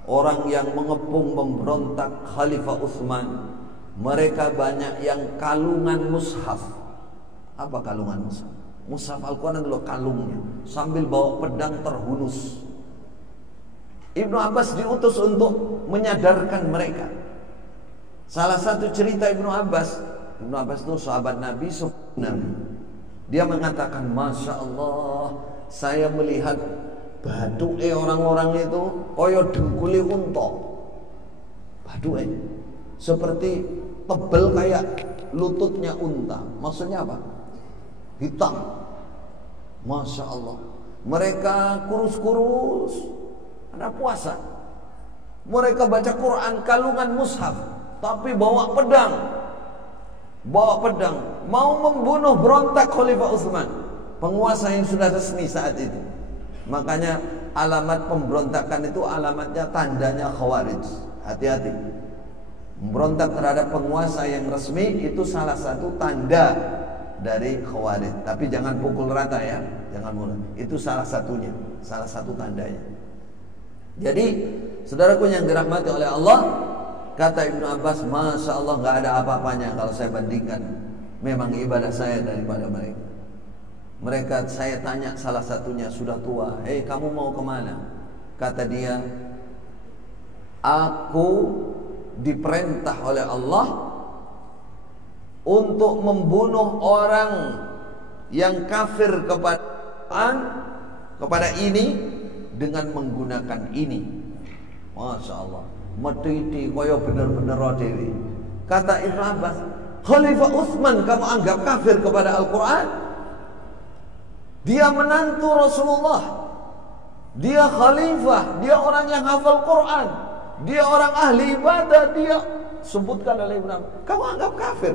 orang yang mengepung memberontak Khalifah Utsman, mereka banyak yang kalungan mushaf. Apa kalungan mushaf? Mushaf Al-Quran adalah kalungnya, sambil bawa pedang terhunus. Ibnu Abbas diutus untuk menyadarkan mereka. Salah satu cerita Ibnu Abbas itu sahabat Nabi, dia mengatakan, Masya Allah, saya melihat baduke orang-orang itu koyo dengkuli unta. Baduke seperti tebel kayak lututnya unta. Maksudnya apa? Hitam. Masya Allah. Mereka kurus-kurus, ada puasa. Mereka baca Quran kalungan mushaf, tapi bawa pedang. Mau membunuh berontak Khalifah Utsman, penguasa yang sudah resmi saat itu. Makanya alamat pemberontakan itu alamatnya, tandanya Khawarij. Hati-hati. Memberontak terhadap penguasa yang resmi itu salah satu tanda dari Khawarij. Tapi jangan pukul rata ya, jangan mulai. Itu salah satunya, salah satu tandanya. Jadi saudaraku yang dirahmati oleh Allah, kata Ibnu Abbas, Masya Allah, gak ada apa-apanya kalau saya bandingkan memang ibadah saya daripada mereka. Mereka, saya tanya salah satunya sudah tua, kamu mau kemana? Kata dia, aku diperintah oleh Allah untuk membunuh orang yang kafir kepada ini dengan menggunakan ini. Masya Allah, mediti koyo bener-bener dewi. Kata Ibnu Abbas, Khalifah Utsman kamu anggap kafir kepada Al-Quran? Dia menantu Rasulullah, dia khalifah, dia orang yang hafal Quran, dia orang ahli ibadah. Dia sebutkan oleh Ibnu Abbas, kamu anggap kafir?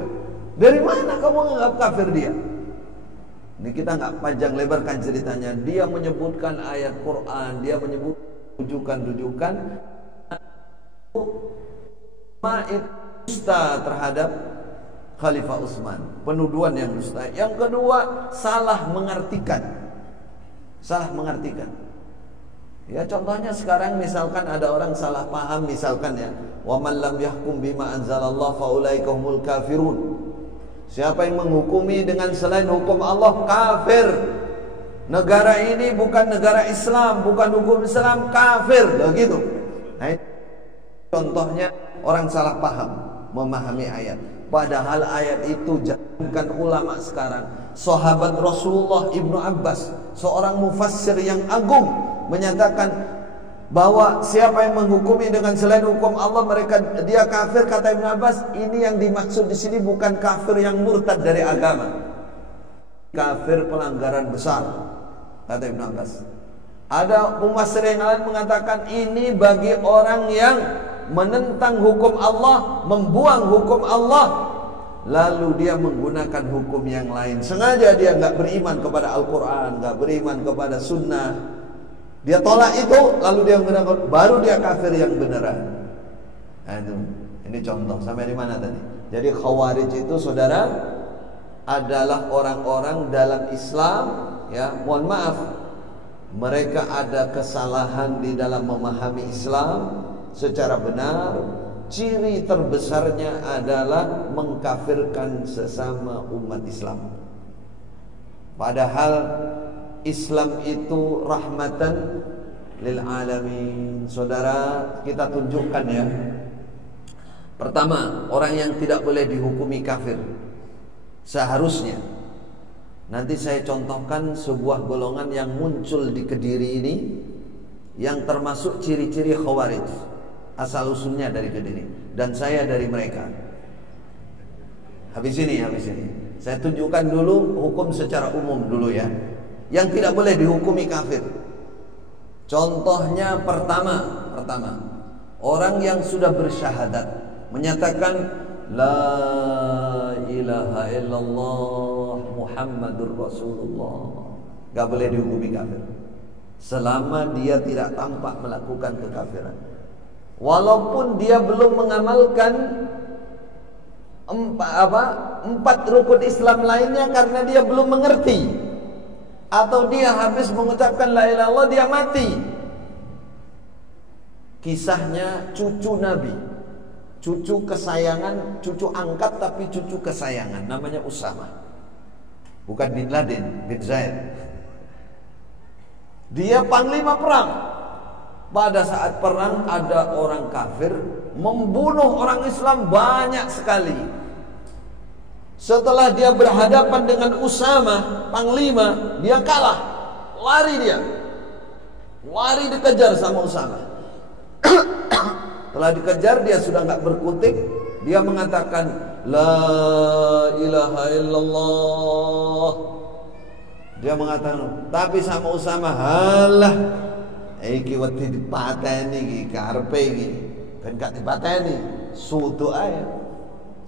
Dari mana kamu anggap kafir dia? Ini kita nggak panjang lebarkan ceritanya. Dia menyebutkan ayat Quran, dia menyebut rujukan-rujukan dusta terhadap Khalifah Utsman, penuduhan yang dusta. Yang kedua, salah mengartikan. Ya, contohnya sekarang misalkan ada orang salah paham, misalkan ya, wa man lam yahkum bima anzalallah faulaika humul kafirun. Siapa yang menghukumi dengan selain hukum Allah, kafir. Negara ini bukan negara Islam, bukan hukum Islam, kafir. Begitu. Nah, contohnya orang salah paham memahami ayat. Padahal ayat itu, jangankan ulama sekarang, sahabat Rasulullah Ibnu Abbas, seorang mufassir yang agung, menyatakan bahwa siapa yang menghukumi dengan selain hukum Allah, dia kafir. Kata Ibnu Abbas, ini yang dimaksud di sini bukan kafir yang murtad dari agama, kafir pelanggaran besar, kata Ibnu Abbas. Ada mufassir yang lain mengatakan ini bagi orang yang menentang hukum Allah, membuang hukum Allah, lalu dia menggunakan hukum yang lain. Sengaja dia nggak beriman kepada Al-Quran, nggak beriman kepada Sunnah, dia tolak itu, lalu dia menggunakan, baru dia kafir yang beneran. Nah, ini contoh. Sampai di mana tadi? Jadi Khawarij itu, saudara, adalah orang-orang dalam Islam, ya, mohon maaf, mereka ada kesalahan di dalam memahami Islam secara benar. Ciri terbesarnya adalah mengkafirkan sesama umat Islam. Padahal Islam itu rahmatan lil alamin. Saudara, kita tunjukkan ya. Pertama, orang yang tidak boleh dihukumi kafir seharusnya Nanti saya contohkan sebuah golongan yang muncul di Kediri ini, yang termasuk ciri-ciri Khawarij. Asal usulnya dari Kediri, dan saya dari mereka. Habis ini. Saya tunjukkan dulu hukum secara umum dulu ya, yang tidak boleh dihukumi kafir. Contohnya pertama, orang yang sudah bersyahadat, menyatakan La ilaha illallah Muhammadur Rasulullah, gak boleh dihukumi kafir selama dia tidak tampak melakukan kekafiran. Walaupun dia belum mengamalkan empat rukun Islam lainnya karena dia belum mengerti, atau dia habis mengucapkan la ilaha illallah dia mati. Kisahnya cucu Nabi, cucu kesayangan, cucu angkat tapi cucu kesayangan, namanya Usama. Bukan bin Laden, bin Zaid. Dia panglima perang. Pada saat perang ada orang kafir membunuh orang Islam banyak sekali. Setelah dia berhadapan dengan Usama, panglima, dia kalah. Lari dikejar sama Usama. Setelah dikejar, dia sudah nggak berkutik. Dia mengatakan La ilaha illallah. Dia mengatakan, tapi sama Usama, halah, iki wedi dipateni iki karepe iki. Ben gak dipateni, sudu ae.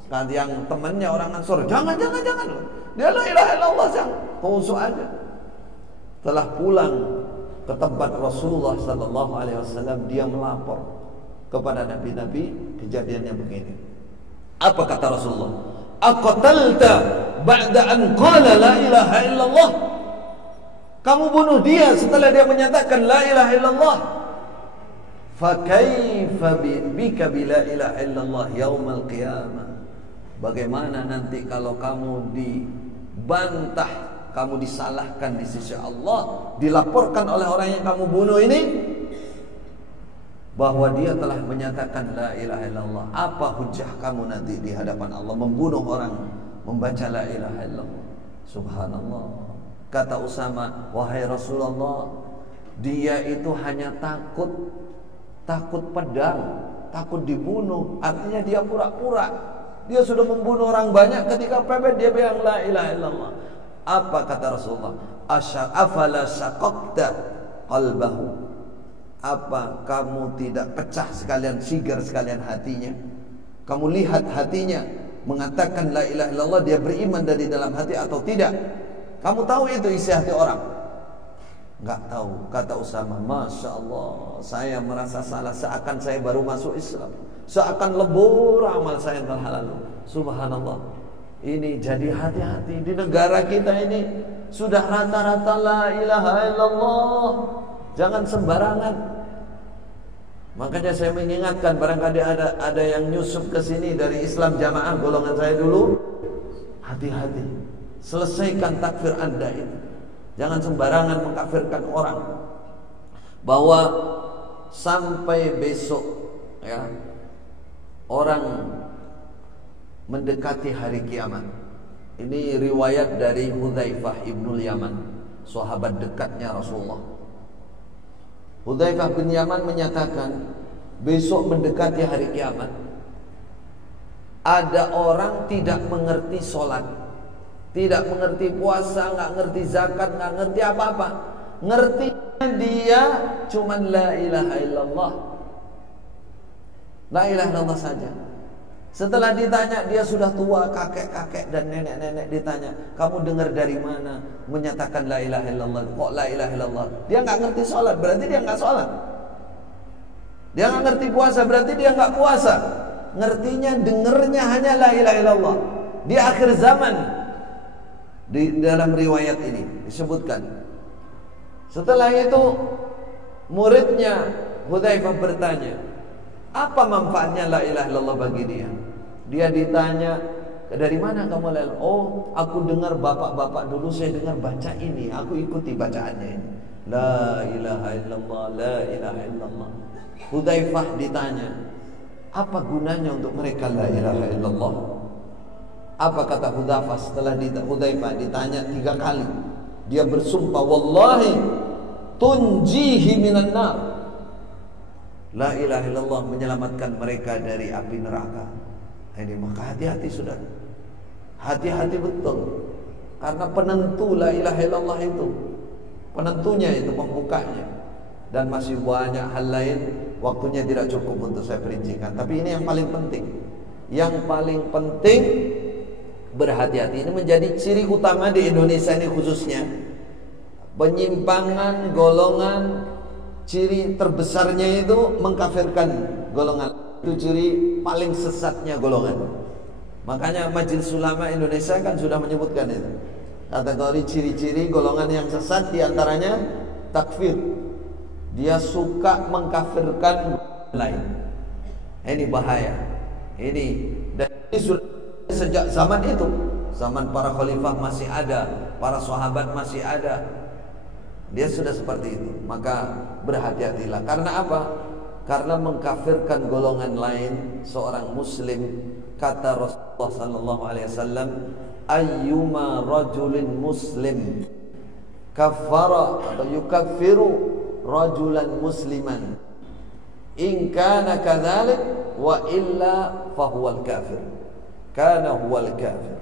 Kan yang temannya orang Ansor, jangan. Dia la ilaha illallah, jangan. Tusuk aja. Setelah pulang ke tempat Rasulullah sallallahu alaihi wasallam, dia melapor kepada nabi-nabi kejadiannya begini. Apa kata Rasulullah? Aqtalta ba'da an qala la ilaha illallah. Kamu bunuh dia setelah dia menyatakan la ilaha illallah. Fa kaifa bika bila ilaha illallah yaumal qiyamah. Bagaimana nanti kalau kamu dibantah, kamu disalahkan di sisi Allah, dilaporkan oleh orang yang kamu bunuh ini bahwa dia telah menyatakan la ilaha illallah. Apa hujah kamu nanti di hadapan Allah membunuh orang membaca la ilaha illallah? Subhanallah. Kata Usama, wahai Rasulullah, dia itu hanya takut pedang, takut dibunuh. Artinya dia pura-pura. Dia sudah membunuh orang banyak, ketika pepet dia bilang la ilaha illallah. Apa kata Rasulullah? Afala syaqaqta qalbahu. Apa kamu tidak pecah sekalian, sigar sekalian hatinya? Kamu lihat hatinya mengatakan la ilaha illallah, dia beriman dari dalam hati atau tidak? Kamu tahu itu isi hati orang? Enggak tahu. Kata Usama, Masya Allah, saya merasa salah, seakan saya baru masuk Islam, seakan lebur amal saya yang telah lalu. Subhanallah. Ini jadi hati-hati. Di negara kita ini sudah rata-rata la ilaha illallah. Jangan sembarangan. Makanya saya mengingatkan, barangkali ada yang nyusup ke sini dari Islam Jamaah golongan saya dulu, hati-hati. Selesaikan takfir Anda itu. Jangan sembarangan mengkafirkan orang. Bahwa sampai besok ya, orang mendekati hari kiamat. Ini riwayat dari Hudzaifah ibnul Yaman, sahabat dekatnya Rasulullah. Hudzaifah bin Yaman menyatakan, besok mendekati hari kiamat, ada orang tidak mengerti sholat, tidak mengerti puasa, nggak ngerti zakat, nggak ngerti apa-apa. Ngertinya dia cuman la ilaha illallah. La ilaha illallah saja. Setelah ditanya, dia sudah tua, kakek-kakek dan nenek-nenek, ditanya, kamu dengar dari mana menyatakan la ilaha illallah? Kok la ilaha illallah? Dia nggak ngerti sholat, berarti dia nggak sholat. Dia nggak ngerti puasa, berarti dia nggak puasa. Ngertinya, dengernya hanya la ilaha illallah. Di akhir zaman, di dalam riwayat ini disebutkan, setelah itu muridnya Hudzaifah bertanya, apa manfaatnya la ilaha illallah bagi dia? Dia ditanya, dari mana kamu la ilaha? Oh, aku dengar bapak-bapak dulu, saya dengar baca ini, aku ikuti bacaannya ini. La ilaha illallah, la ilaha illallah. Hudzaifah ditanya, apa gunanya untuk mereka la ilaha illallah? Apa kata Hudzaifah setelah Hudzaifah ditanya 3 kali? Dia bersumpah, wallahi tunjihi minan nar. La ilaha illallah menyelamatkan mereka dari api neraka. Ini maka hati-hati sudah. Hati-hati betul. Karena penentu la ilaha illallah itu, penentunya itu, pembukanya. Dan masih banyak hal lain, waktunya tidak cukup untuk saya perincikan. Tapi ini yang paling penting. Yang paling penting berhati-hati. Ini menjadi ciri utama di Indonesia ini khususnya. Penyimpangan golongan, ciri terbesarnya itu mengkafirkan golongan. Itu ciri paling sesatnya golongan. Makanya Majelis Ulama Indonesia kan sudah menyebutkan itu. Kategori ciri-ciri golongan yang sesat diantaranya takfir. Dia suka mengkafirkan lain. Ini bahaya. Ini dan ini sudah sejak zaman itu. Zaman para khalifah masih ada, para sahabat masih ada. Dia sudah seperti itu. Maka berhati-hatilah. Karena apa? Karena mengkafirkan golongan lain seorang muslim. Kata Rasulullah sallallahu alaihi wasallam, ayyuma rajulin muslim kaffara atau yukaffiru rajulan musliman in kana kadzalik wa illa fahuwal kafir. Kana huwal kafir.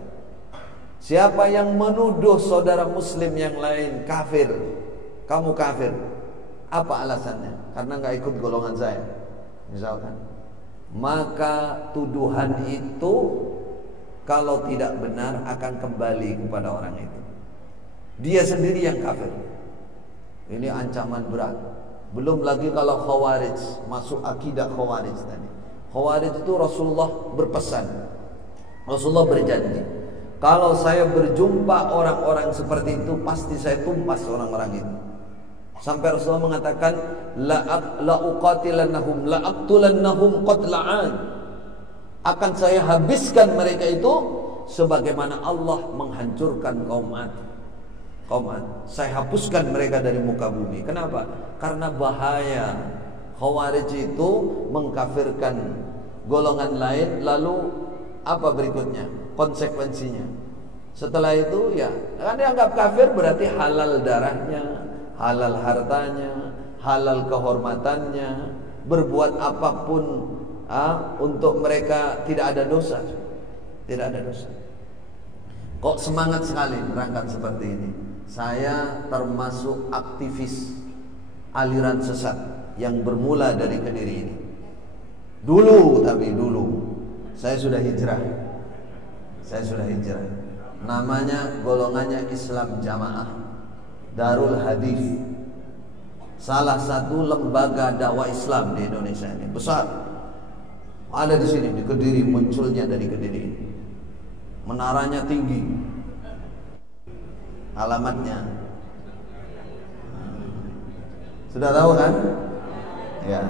Siapa yang menuduh saudara muslim yang lain kafir, kamu kafir. Apa alasannya? Karena enggak ikut golongan saya, misalkan. Maka tuduhan itu kalau tidak benar akan kembali kepada orang itu. Dia sendiri yang kafir. Ini ancaman berat. Belum lagi kalau Khawarij, masuk akidah Khawarij tadi. Khawarij itu Rasulullah berpesan, Rasulullah berjanji, kalau saya berjumpa orang-orang seperti itu, pasti saya tumpas orang-orang itu. Sampai Rasulullah mengatakan, la uqatilannahum la aqtulannahum qatla'an. Akan saya habiskan mereka itu sebagaimana Allah menghancurkan kaum Ad. Saya hapuskan mereka dari muka bumi. Kenapa? Karena bahaya. Khawarij itu mengkafirkan golongan lain. Lalu apa berikutnya? Konsekuensinya. Setelah itu ya, kan dianggap kafir berarti halal darahnya, halal hartanya, halal kehormatannya, berbuat apapun untuk mereka tidak ada dosa. Tidak ada dosa. Kok semangat sekali berangkat seperti ini. Saya termasuk aktivis aliran sesat yang bermula dari Kediri ini. Dulu saya sudah hijrah. Namanya golongannya Islam Jamaah Darul Hadis. Salah satu lembaga dakwah Islam di Indonesia ini, besar. Ada di sini, di Kediri, munculnya dari Kediri. Menaranya tinggi. Alamatnya sudah tahu kan? Ya,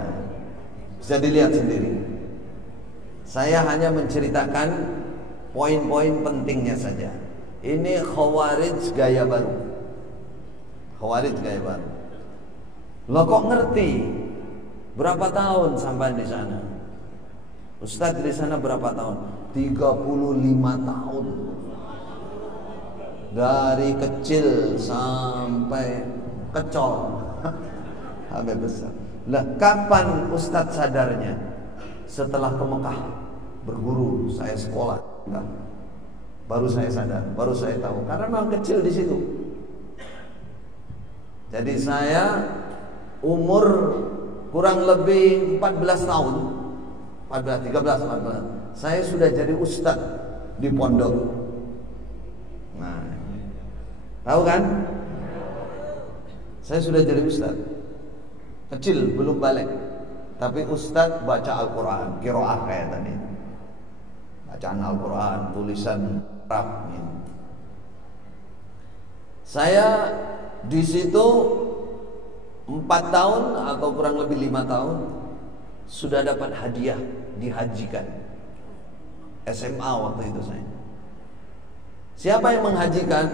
bisa dilihat sendiri. Saya hanya menceritakan poin-poin pentingnya saja. Ini Khawarij gaya baru. Lo kok ngerti? Berapa tahun sampai di sana? Ustadz di sana berapa tahun? 35 tahun. Dari kecil sampai kecol, sampai besar. Lah kapan Ustadz sadarnya? Setelah ke Mekah berguru, saya sekolah, baru saya sadar, baru saya tahu. Karena memang kecil di situ. Jadi saya umur kurang lebih 14 tahun, 13, 14. Saya sudah jadi ustadz di pondok. Nah, tahu kan? Saya sudah jadi ustadz. Kecil, belum balik. Tapi ustadz baca Al-Quran, qiraah kayak tadi. Bacaan Al-Quran, tulisan Arab. Saya di situ 4 tahun atau kurang lebih 5 tahun sudah dapat hadiah dihajikan. SMA waktu itu saya. Siapa yang menghajikan?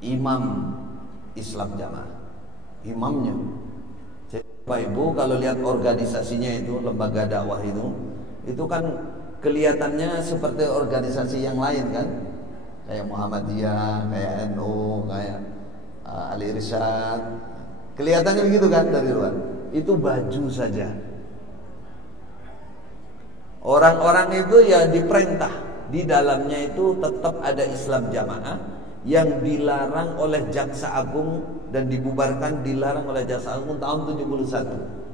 Imam Islam Jamaah, imamnya. Jadi Bapak Ibu kalau lihat organisasinya itu, lembaga dakwah itu kan kelihatannya seperti organisasi yang lain kan, kayak Muhammadiyah, kayak NU, kayak Al-Irsyad, kelihatannya begitu kan dari luar. Itu baju saja. Orang-orang itu ya diperintah, di dalamnya itu tetap ada Islam jamaah yang dilarang oleh Jaksa Agung dan dibubarkan, dilarang oleh Jaksa Agung tahun 71.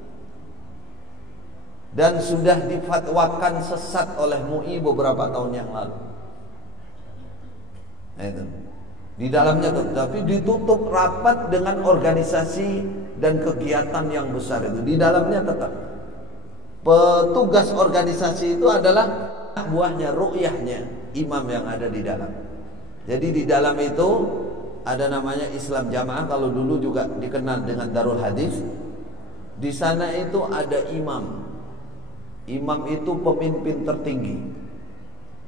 Dan sudah difatwakan sesat oleh MUI beberapa tahun yang lalu. Nah, itu. Di dalamnya tapi ditutup rapat dengan organisasi dan kegiatan yang besar itu. Di dalamnya tetap petugas organisasi itu adalah buahnya, ru'yahnya imam yang ada di dalam. Jadi di dalam itu ada namanya Islam Jamaah, kalau dulu juga dikenal dengan Darul Hadis. Di sana itu ada imam. Imam itu pemimpin tertinggi.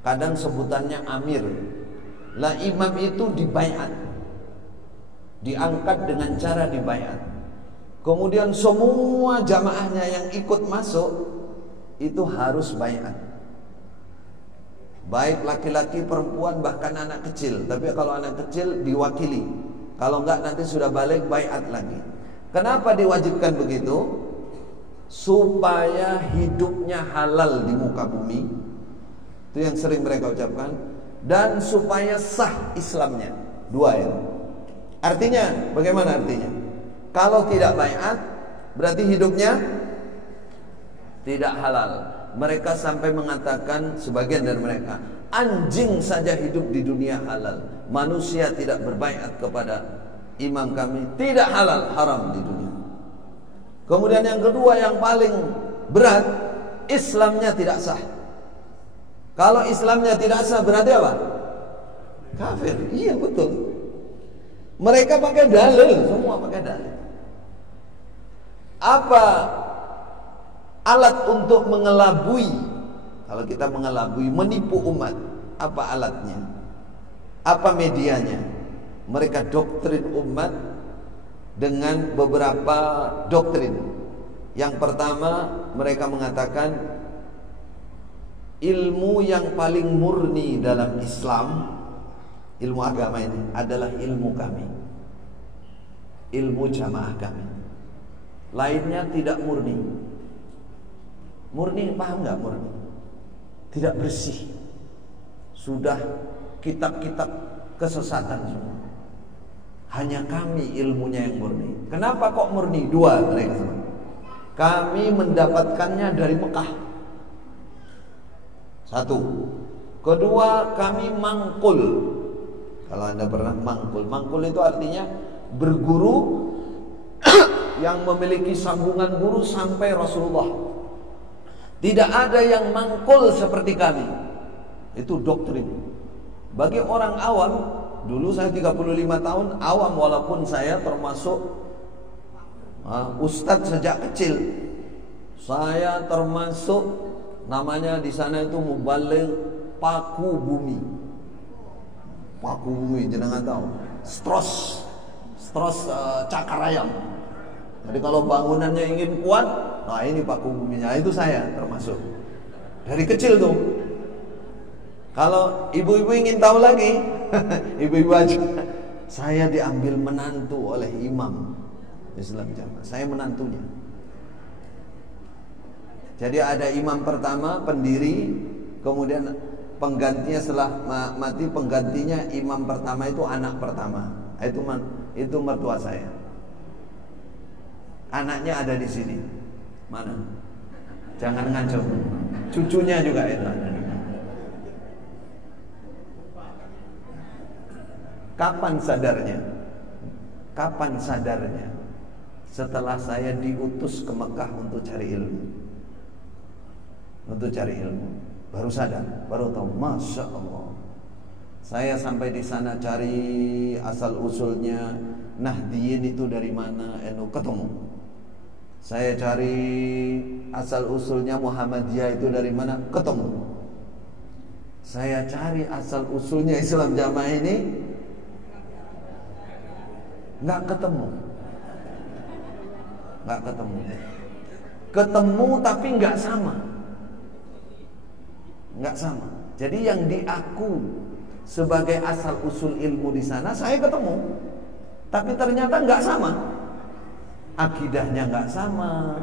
Kadang sebutannya amir. Lah imam itu dibaiat. Diangkat dengan cara dibaiat. Kemudian semua jamaahnya yang ikut masuk itu harus baiat. Baik laki-laki, perempuan, bahkan anak kecil. Tapi kalau anak kecil diwakili. Kalau enggak nanti sudah balik baiat lagi. Kenapa diwajibkan begitu? Supaya hidupnya halal di muka bumi. Itu yang sering mereka ucapkan. Dan supaya sah Islamnya. Dua ya. Artinya, bagaimana artinya? Kalau tidak baiat, berarti hidupnya tidak halal. Mereka sampai mengatakan, sebagian dari mereka, anjing saja hidup di dunia halal. Manusia tidak berbaiat kepada imam kami, tidak halal, haram di dunia. Kemudian yang kedua yang paling berat, Islamnya tidak sah. Kalau Islamnya tidak sah berarti apa? Kafir. Iya betul. Mereka pakai dalil, semua pakai dalil. Apa alat untuk mengelabui? Kalau kita mengelabui, menipu umat, apa alatnya? Apa medianya? Mereka doktrin umat dengan beberapa doktrin. Yang pertama, mereka mengatakan ilmu yang paling murni dalam Islam, ilmu agama ini adalah ilmu kami, ilmu jamaah kami. Lainnya tidak murni. Murni, paham nggak murni? Tidak bersih. Sudah kitab-kitab kesesatan semua. Hanya kami ilmunya yang murni. Kenapa kok murni? Dua mereka semua. Kami mendapatkannya dari Mekah. Satu. Kedua, kami mangkul. Kalau Anda pernah mangkul, mangkul itu artinya berguru yang memiliki sambungan guru sampai Rasulullah. Tidak ada yang mangkul seperti kami. Itu doktrin. Bagi orang awam, dulu saya 35 tahun awam, walaupun saya termasuk ustadz sejak kecil. Saya termasuk namanya di sana itu mubaligh paku bumi. Paku bumi, jenengan tahu. Stros cakar ayam. Jadi kalau bangunannya ingin kuat, nah ini paku buminya. Itu saya termasuk. Dari kecil tuh. Kalau ibu-ibu ingin tahu lagi, ibu-ibu aja. Saya diambil menantu oleh imam Islam Jamaah. Saya menantunya. Jadi ada imam pertama, pendiri, kemudian penggantinya setelah mati, penggantinya imam pertama itu anak pertama. Itu mertua saya. Anaknya ada di sini. Mana? Jangan ngaco. Cucunya juga itu ada. Kapan sadarnya? Kapan sadarnya? Setelah saya diutus ke Mekah untuk cari ilmu. Untuk cari ilmu. Baru sadar, baru tahu. Masya Allah. Saya sampai di sana cari asal usulnya Nahdiyin itu dari mana, NU, ketemu. Saya cari asal usulnya Muhammadiyah itu dari mana, ketemu. Saya cari asal usulnya Islam Jamaah ini, nggak ketemu. Nggak ketemu. Ketemu tapi nggak sama. nggak sama. Jadi yang diaku sebagai asal usul ilmu di sana saya ketemu, tapi ternyata nggak sama. Akidahnya nggak sama,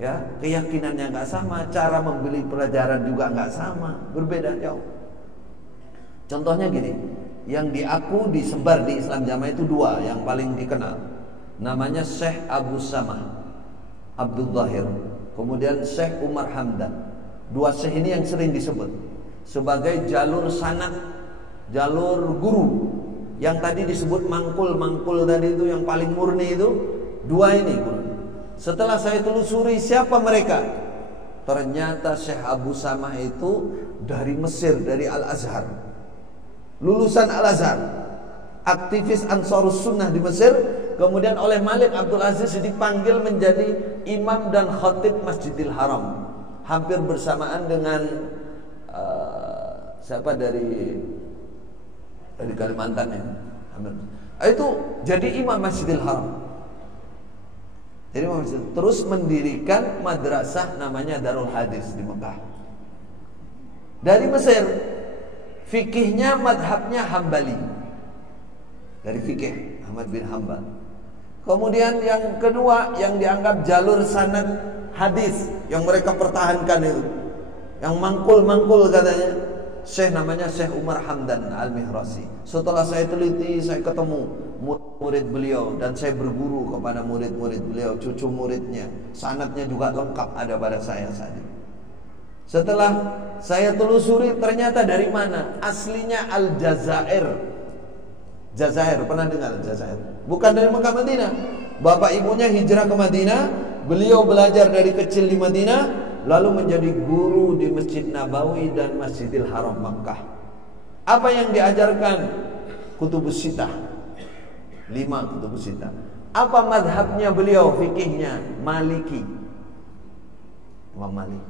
ya, keyakinannya nggak sama, cara membeli pelajaran juga nggak sama, berbeda jauh. Contohnya gini, yang diaku disebar di Islam Jamaah itu dua yang paling dikenal, namanya Syekh Abu Samah Abdul Zahir, kemudian Syekh Umar Hamdan. Dua syekh ini yang sering disebut sebagai jalur sanad, jalur guru. Yang tadi disebut mangkul tadi itu yang paling murni itu, dua ini guru. Setelah saya telusuri siapa mereka, ternyata Syekh Abu Samah itu dari Mesir, dari Al-Azhar, lulusan Al-Azhar, aktivis Ansarus Sunnah di Mesir. Kemudian oleh Malik Abdul Aziz dipanggil menjadi imam dan khatib Masjidil Haram, hampir bersamaan dengan siapa dari Kalimantan ya, itu jadi imam Masjidil Haram. Jadi terus mendirikan madrasah namanya Darul Hadis di Mekah. Dari Mesir, fikihnya madhabnya Hambali, dari fikih Ahmad bin Hambal. Kemudian yang kedua yang dianggap jalur sanad hadis yang mereka pertahankan itu, yang mangkul katanya, Syekh namanya Syekh Umar Hamdan Al-Mihrasi. Setelah saya teliti, saya ketemu murid beliau dan saya berguru kepada murid-murid beliau, cucu muridnya, sanadnya juga lengkap ada pada saya saat itu. Setelah saya telusuri ternyata dari mana? Aslinya Aljazair. Jazair, pernah dengar Jazair? Bukan dari Mekah Madinah. Bapak ibunya hijrah ke Madinah, beliau belajar dari kecil di Madinah, lalu menjadi guru di Masjid Nabawi dan Masjidil Haram Makkah. Apa yang diajarkan? Kutubus Sittah, 5 Kutubus Sittah. Apa madhabnya beliau? Fikihnya Maliki, Imam Malik.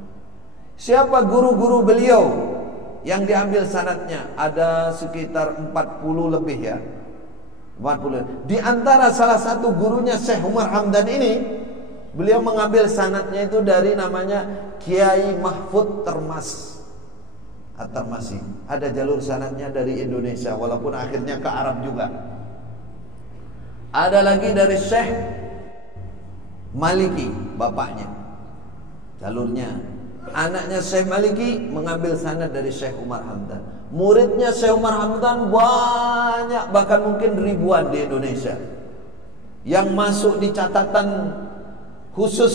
Siapa guru-guru beliau yang diambil sanadnya? Ada sekitar 40 lebih ya, 40. Di antara salah satu gurunya Syekh Umar Hamdan ini, beliau mengambil sanadnya itu dari namanya Kiai Mahfud Termas At-Termasi. Ada jalur sanadnya dari Indonesia, walaupun akhirnya ke Arab juga. Ada lagi dari Syekh Maliki, bapaknya, jalurnya. Anaknya Syekh Maliki mengambil sanad dari Syekh Umar Hamdan. Muridnya Syekh Umar Hamdan banyak, bahkan mungkin ribuan di Indonesia, yang masuk di catatan khusus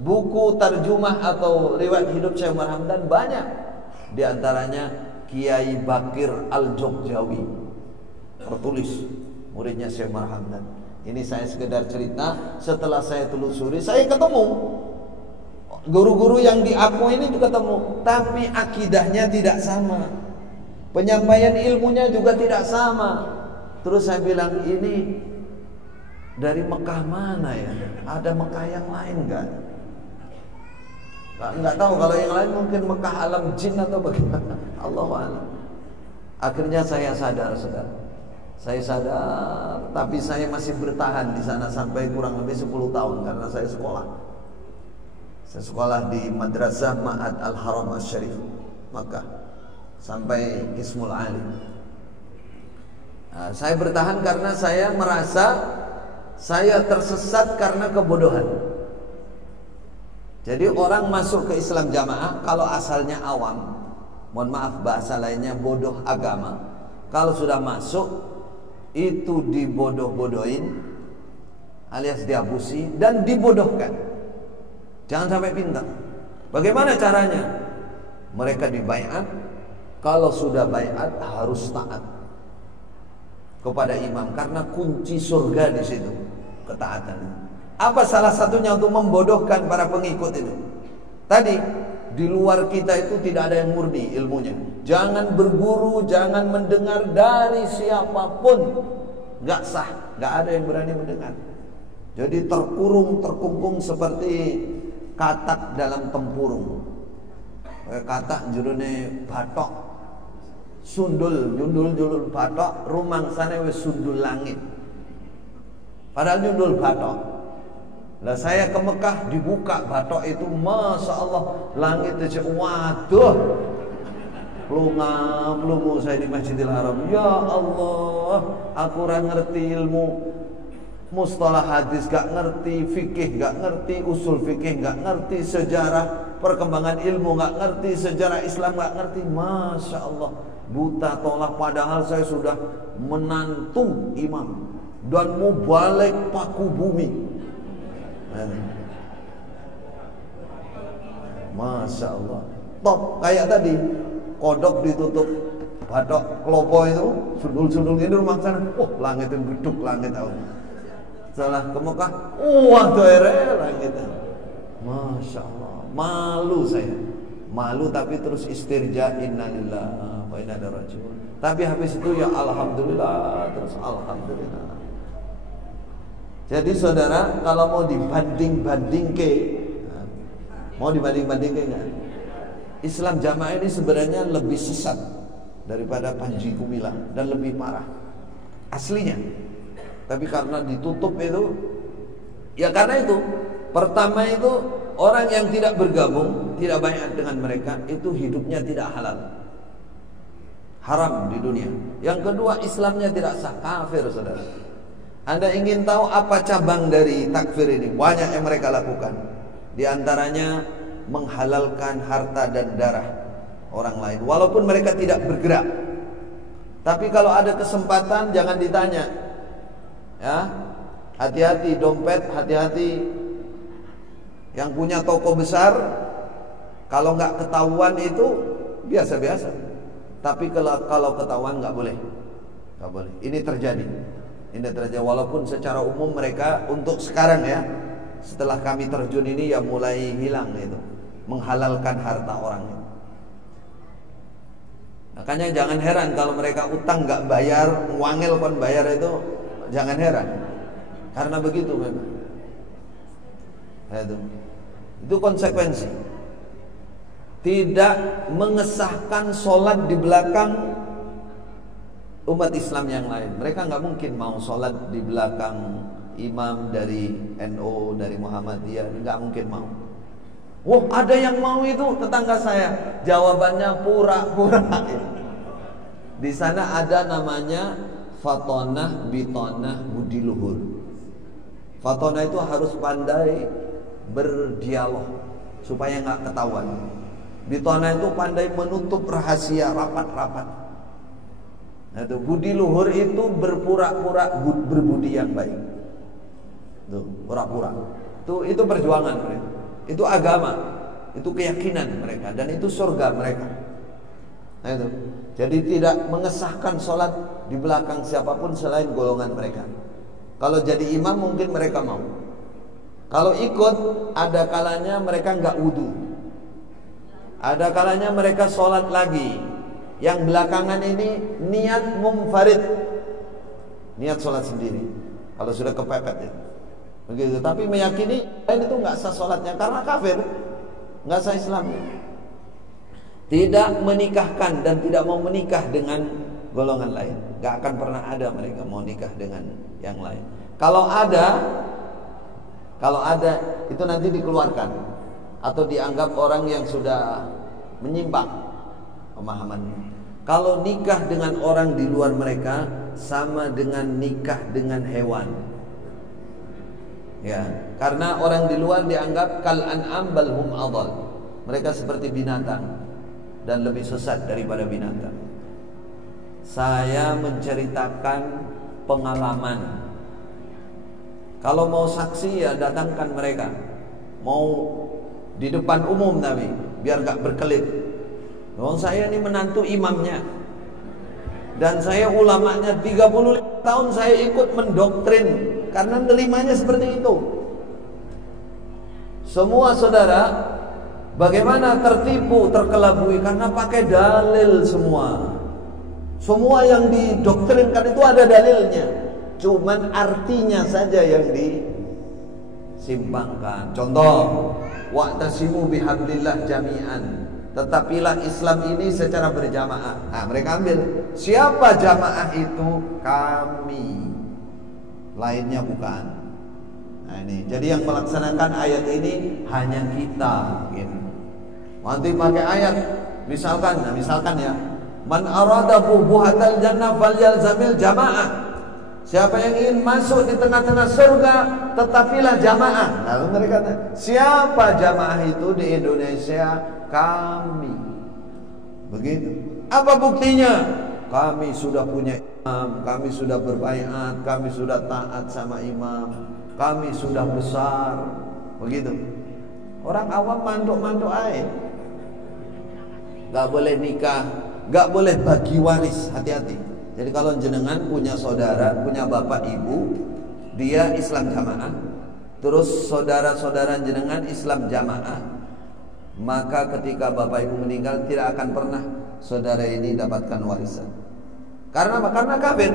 buku tarjumah atau riwayat hidup Syekh Umar Hamdan banyak. Di antaranya Kiai Bakir Al-Jogjawi, tertulis, muridnya Syekh Umar Hamdan. Ini saya sekedar cerita. Setelah saya telusuri, saya ketemu guru-guru yang diaku ini juga ketemu, tapi akidahnya tidak sama, penyampaian ilmunya juga tidak sama. Terus saya bilang, ini dari Mekah mana ya? Ada Mekah yang lain enggak? Enggak tahu, kalau yang lain mungkin Mekah alam jin atau bagaimana, Allahu a'lam. Akhirnya saya sadar, saudara. Saya sadar, tapi saya masih bertahan di sana sampai kurang lebih 10 tahun karena saya sekolah. Saya sekolah di Madrasah Ma'ad Al-Haram Al-Syarif Makkah sampai Qismul Alim. Saya bertahan karena saya merasa saya tersesat karena kebodohan. Jadi orang masuk ke Islam Jamaah kalau asalnya awam, mohon maaf bahasa lainnya bodoh agama, kalau sudah masuk itu dibodoh-bodohin alias diabusi dan dibodohkan. Jangan sampai pintar. Bagaimana caranya? Mereka dibaiat. Kalau sudah baiat harus taat kepada imam, karena kunci surga di situ, ketaatan. Apa salah satunya untuk membodohkan para pengikut itu? Tadi di luar kita itu tidak ada yang murni ilmunya. Jangan berguru, jangan mendengar dari siapapun. Gak sah, gak ada yang berani mendengar. Jadi terkungkung seperti katak dalam tempurung. Katak jurune batok, sundul batok, rumang sana wis sundul langit. Padahal nyundul batok. Lah saya ke Mekah dibuka batok itu, masya Allah, langit itu waduh, pelungu saya di Masjidil Haram. Ya Allah, aku ora ngerti ilmu mustalah hadis, gak ngerti fikih, gak ngerti usul fikih, gak ngerti sejarah perkembangan ilmu, gak ngerti sejarah Islam, gak ngerti. Masya Allah, buta tolak, padahal saya sudah menantu imam dan mau balik paku bumi. Masya Allah, top kayak tadi kodok ditutup batok kelopo itu, sundul-sundul ini rumah sana. Langit yang geduk, langit tahu. Setelah ke Mekah, wah daerah langit. Masya Allah, malu saya, malu tapi terus istirja, innalillahi wa inna ilaihi raji'un. Tapi habis itu ya alhamdulillah, terus alhamdulillah. Jadi saudara, kalau mau dibanding-bandingke, mau dibanding-bandingke enggak? Islam jamaah ini sebenarnya lebih sesat daripada Panji Gumilang dan lebih parah aslinya. Tapi karena ditutup itu, ya karena itu, pertama itu orang yang tidak bergabung, tidak banyak dengan mereka, itu hidupnya tidak halal, haram di dunia. Yang kedua, Islamnya tidak sah, kafir saudara. Anda ingin tahu apa cabang dari takfir ini? Banyak yang mereka lakukan. Di antaranya menghalalkan harta dan darah orang lain, walaupun mereka tidak bergerak. Tapi kalau ada kesempatan jangan ditanya. Ya, hati-hati dompet, hati-hati yang punya toko besar. Kalau nggak ketahuan itu biasa-biasa. Tapi kalau ketahuan nggak boleh, nggak boleh. Ini terjadi, walaupun secara umum mereka untuk sekarang ya, setelah kami terjun ini ya mulai hilang itu, menghalalkan harta orang itu. Makanya jangan heran kalau mereka utang nggak bayar, wangel kon bayar itu, jangan heran, karena begitu memang. Itu konsekuensi. Tidak mengesahkan sholat di belakang umat Islam yang lain. Mereka nggak mungkin mau sholat di belakang imam dari NU, dari Muhammadiyah, nggak mungkin mau. Wah, ada yang mau itu tetangga saya. Jawabannya pura-pura. Di sana ada namanya fatonah, bitonah, budi luhur. Fatonah itu harus pandai berdialog supaya nggak ketahuan. Bitonah itu pandai menutup rahasia rapat-rapat. Nah, itu budi luhur itu berpura-pura berbudi yang baik. Tuh, pura-pura. Itu perjuangan mereka. Itu agama, itu keyakinan mereka, dan itu surga mereka. Nah, itu. Jadi tidak mengesahkan sholat di belakang siapapun selain golongan mereka. Kalau jadi imam mungkin mereka mau. Kalau ikut, ada kalanya mereka nggak wudu, ada kalanya mereka sholat lagi. Yang belakangan ini niat munfarid, niat sholat sendiri. Kalau sudah kepepet ya, begitu. Tapi meyakini lain itu nggak sah sholatnya karena kafir, nggak sah Islamnya. Tidak menikahkan dan tidak mau menikah dengan golongan lain. Nggak akan pernah ada mereka mau nikah dengan yang lain. Kalau ada itu nanti dikeluarkan atau dianggap orang yang sudah menyimpang pemahamannya. Kalau nikah dengan orang di luar mereka sama dengan nikah dengan hewan. Ya, karena orang di luar dianggap kal an'am bal hum adall. Mereka seperti binatang dan lebih sesat daripada binatang. Saya menceritakan pengalaman. Kalau mau saksi ya datangkan mereka. Mau di depan umum tapi biar gak berkelit. Saya ini menantu imamnya, dan saya ulamanya 35 tahun saya ikut mendoktrin karena nerimanya seperti itu. Semua saudara bagaimana tertipu, terkelabui karena pakai dalil semua. Semua yang didoktrinkan itu ada dalilnya, cuman artinya saja yang disimpangkan. Contoh, wa'tasimu bihablillah jami'an, tetapilah Islam ini secara berjamaah. Nah, mereka ambil siapa jamaah itu? Kami, lainnya bukan. Nah ini, jadi yang melaksanakan ayat ini hanya kita. Gitu. Nanti pakai ayat, misalkan ya, man arada buhatal jannah falyalzamil jamaah. Siapa yang ingin masuk di tengah-tengah surga, tetapilah jamaah. Lalu mereka kata, siapa jamaah itu di Indonesia? Kami. Begitu. Apa buktinya? Kami sudah punya imam, kami sudah berbaiat, kami sudah taat sama imam, kami sudah besar. Begitu. Orang awam manduk-manduk air. Gak boleh nikah, gak boleh bagi waris. Hati-hati. Jadi kalau jenengan punya saudara, punya bapak ibu, dia Islam jamaah, terus saudara-saudara jenengan Islam jamaah, maka ketika bapak ibu meninggal tidak akan pernah saudara ini dapatkan warisan. Karena apa? Karena kafir.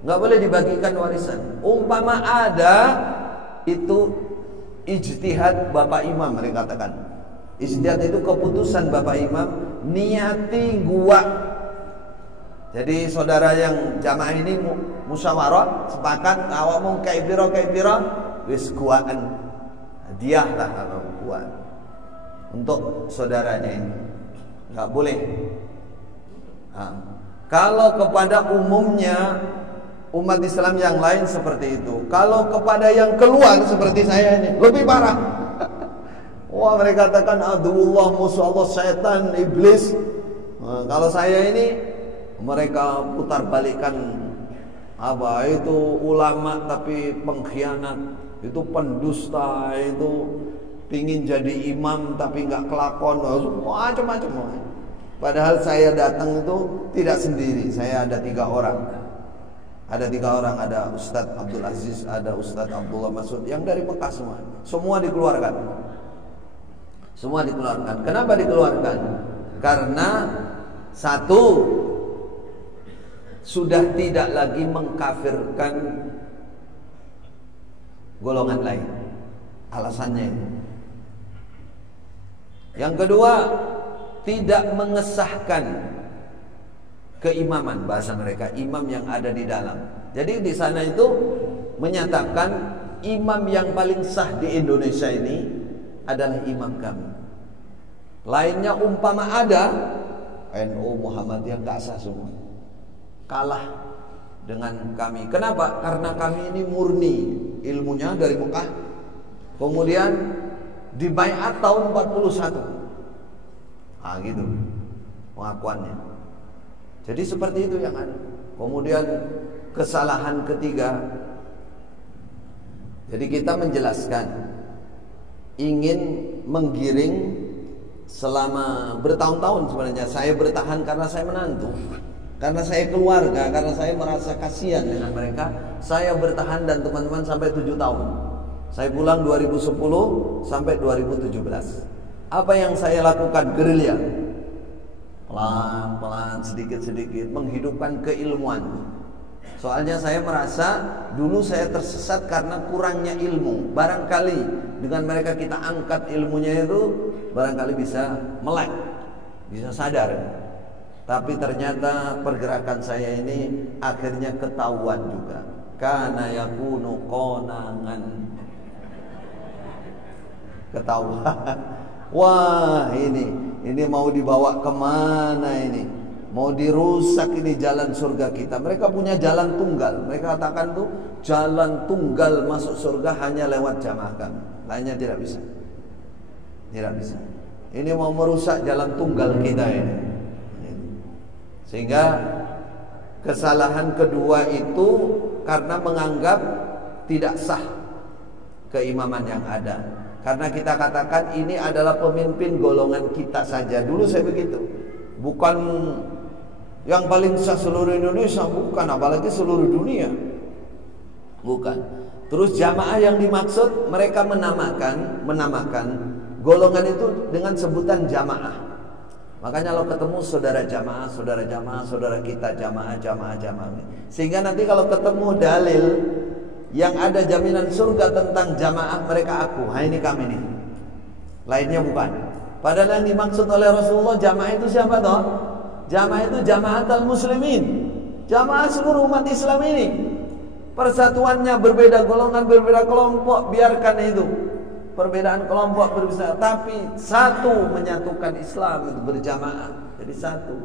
Nggak boleh dibagikan warisan. Umpama ada itu ijtihad bapak imam, mereka katakan. Ijtihad itu keputusan bapak imam, niati gua. Jadi saudara yang jamaah ini musyawarah, sepakat awakmu kayak piro wis guaan. Hadiah lah kalau guaan untuk saudaranya ini. Enggak boleh. Nah, kalau kepada umumnya umat Islam yang lain seperti itu. Kalau kepada yang keluar seperti saya ini lebih parah. Wah, mereka katakan aduullah, musuh Allah, setan, iblis. Nah, kalau saya ini mereka putar balikan apa itu ulama tapi pengkhianat, itu pendusta, itu pingin jadi imam tapi nggak kelakon, semua macam-macam. Padahal saya datang itu tidak sendiri, saya ada 3 orang. Ada 3 orang, ada Ustadz Abdul Aziz, ada Ustadz Abdullah Masud, yang dari Mekah semua. Semua dikeluarkan. Semua dikeluarkan. Kenapa dikeluarkan? Karena satu, sudah tidak lagi mengkafirkan golongan lain. Alasannya itu. Yang kedua, tidak mengesahkan keimaman, bahasa mereka, imam yang ada di dalam. Jadi di sana itu menyatakan imam yang paling sah di Indonesia ini adalah imam kami. Lainnya umpama ada, NU, Muhammadiyah nggak sah semua, kalah dengan kami. Kenapa? Karena kami ini murni ilmunya dari Mekah, kemudian dibaiat tahun 41. Ah gitu pengakuannya. Jadi seperti itu yang ada. Kemudian kesalahan ketiga, jadi kita menjelaskan ingin menggiring selama bertahun-tahun. Sebenarnya saya bertahan karena saya menantu, karena saya keluarga, karena saya merasa kasihan dengan mereka. Saya bertahan dan teman-teman sampai 7 tahun. Saya pulang 2010 sampai 2017. Apa yang saya lakukan? Gerilya, pelan-pelan, sedikit-sedikit menghidupkan keilmuan. Soalnya saya merasa dulu saya tersesat karena kurangnya ilmu. Barangkali dengan mereka kita angkat ilmunya itu, barangkali bisa melek, bisa sadar. Tapi ternyata pergerakan saya ini akhirnya ketahuan juga. Kana yakunu konangan, ketahuan. Wah, ini mau dibawa kemana ini? Mau dirusak ini jalan surga kita. Mereka punya jalan tunggal. Mereka katakan tuh jalan tunggal masuk surga hanya lewat jamaah kami. Lainnya tidak bisa. Tidak bisa. Ini mau merusak jalan tunggal kita ini. Sehingga kesalahan kedua itu karena menganggap tidak sah keimaman yang ada. Karena kita katakan ini adalah pemimpin golongan kita saja. Dulu saya begitu. Bukan yang paling sah seluruh Indonesia, bukan, apalagi seluruh dunia. Bukan. Terus jamaah yang dimaksud, mereka menamakan golongan itu dengan sebutan jamaah. Makanya kalau ketemu saudara jamaah, saudara kita jamaah. Sehingga nanti kalau ketemu dalil yang ada jaminan surga tentang jamaah, mereka aku, ini kami nih. Lainnya bukan. Padahal yang dimaksud oleh Rasulullah jamaah itu siapa toh? Jamaah itu jamaatul muslimin, jamaah seluruh umat Islam ini. Persatuannya berbeda golongan, berbeda kelompok, biarkan itu. Perbedaan kelompok berbeda, tapi satu menyatukan Islam itu berjamaah. Jadi satu.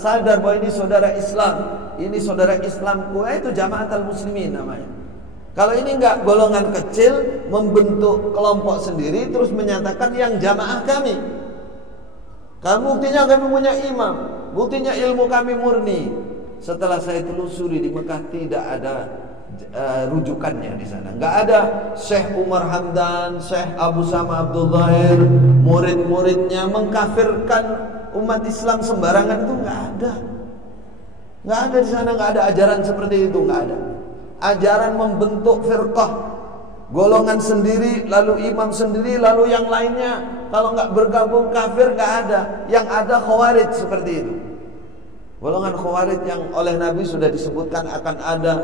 Sadar bahwa ini saudara Islam, ini saudara Islamku, itu jamaatul muslimin namanya. Kalau ini enggak, golongan kecil membentuk kelompok sendiri terus menyatakan yang jamaah kami. Kamu buktinya kami punya imam, buktinya ilmu kami murni. Setelah saya telusuri di Mekah tidak ada rujukannya di sana. Enggak ada Syekh Umar Hamdan, Syekh Abu Sama Abdul Zahir, murid-muridnya mengkafirkan umat Islam sembarangan, itu enggak ada. Enggak ada di sana, enggak ada ajaran seperti itu, enggak ada. Ajaran membentuk firqah, golongan sendiri, lalu imam sendiri, lalu yang lainnya kalau enggak bergabung kafir, enggak ada. Yang ada khawarij seperti itu. Golongan khawarij yang oleh Nabi sudah disebutkan akan ada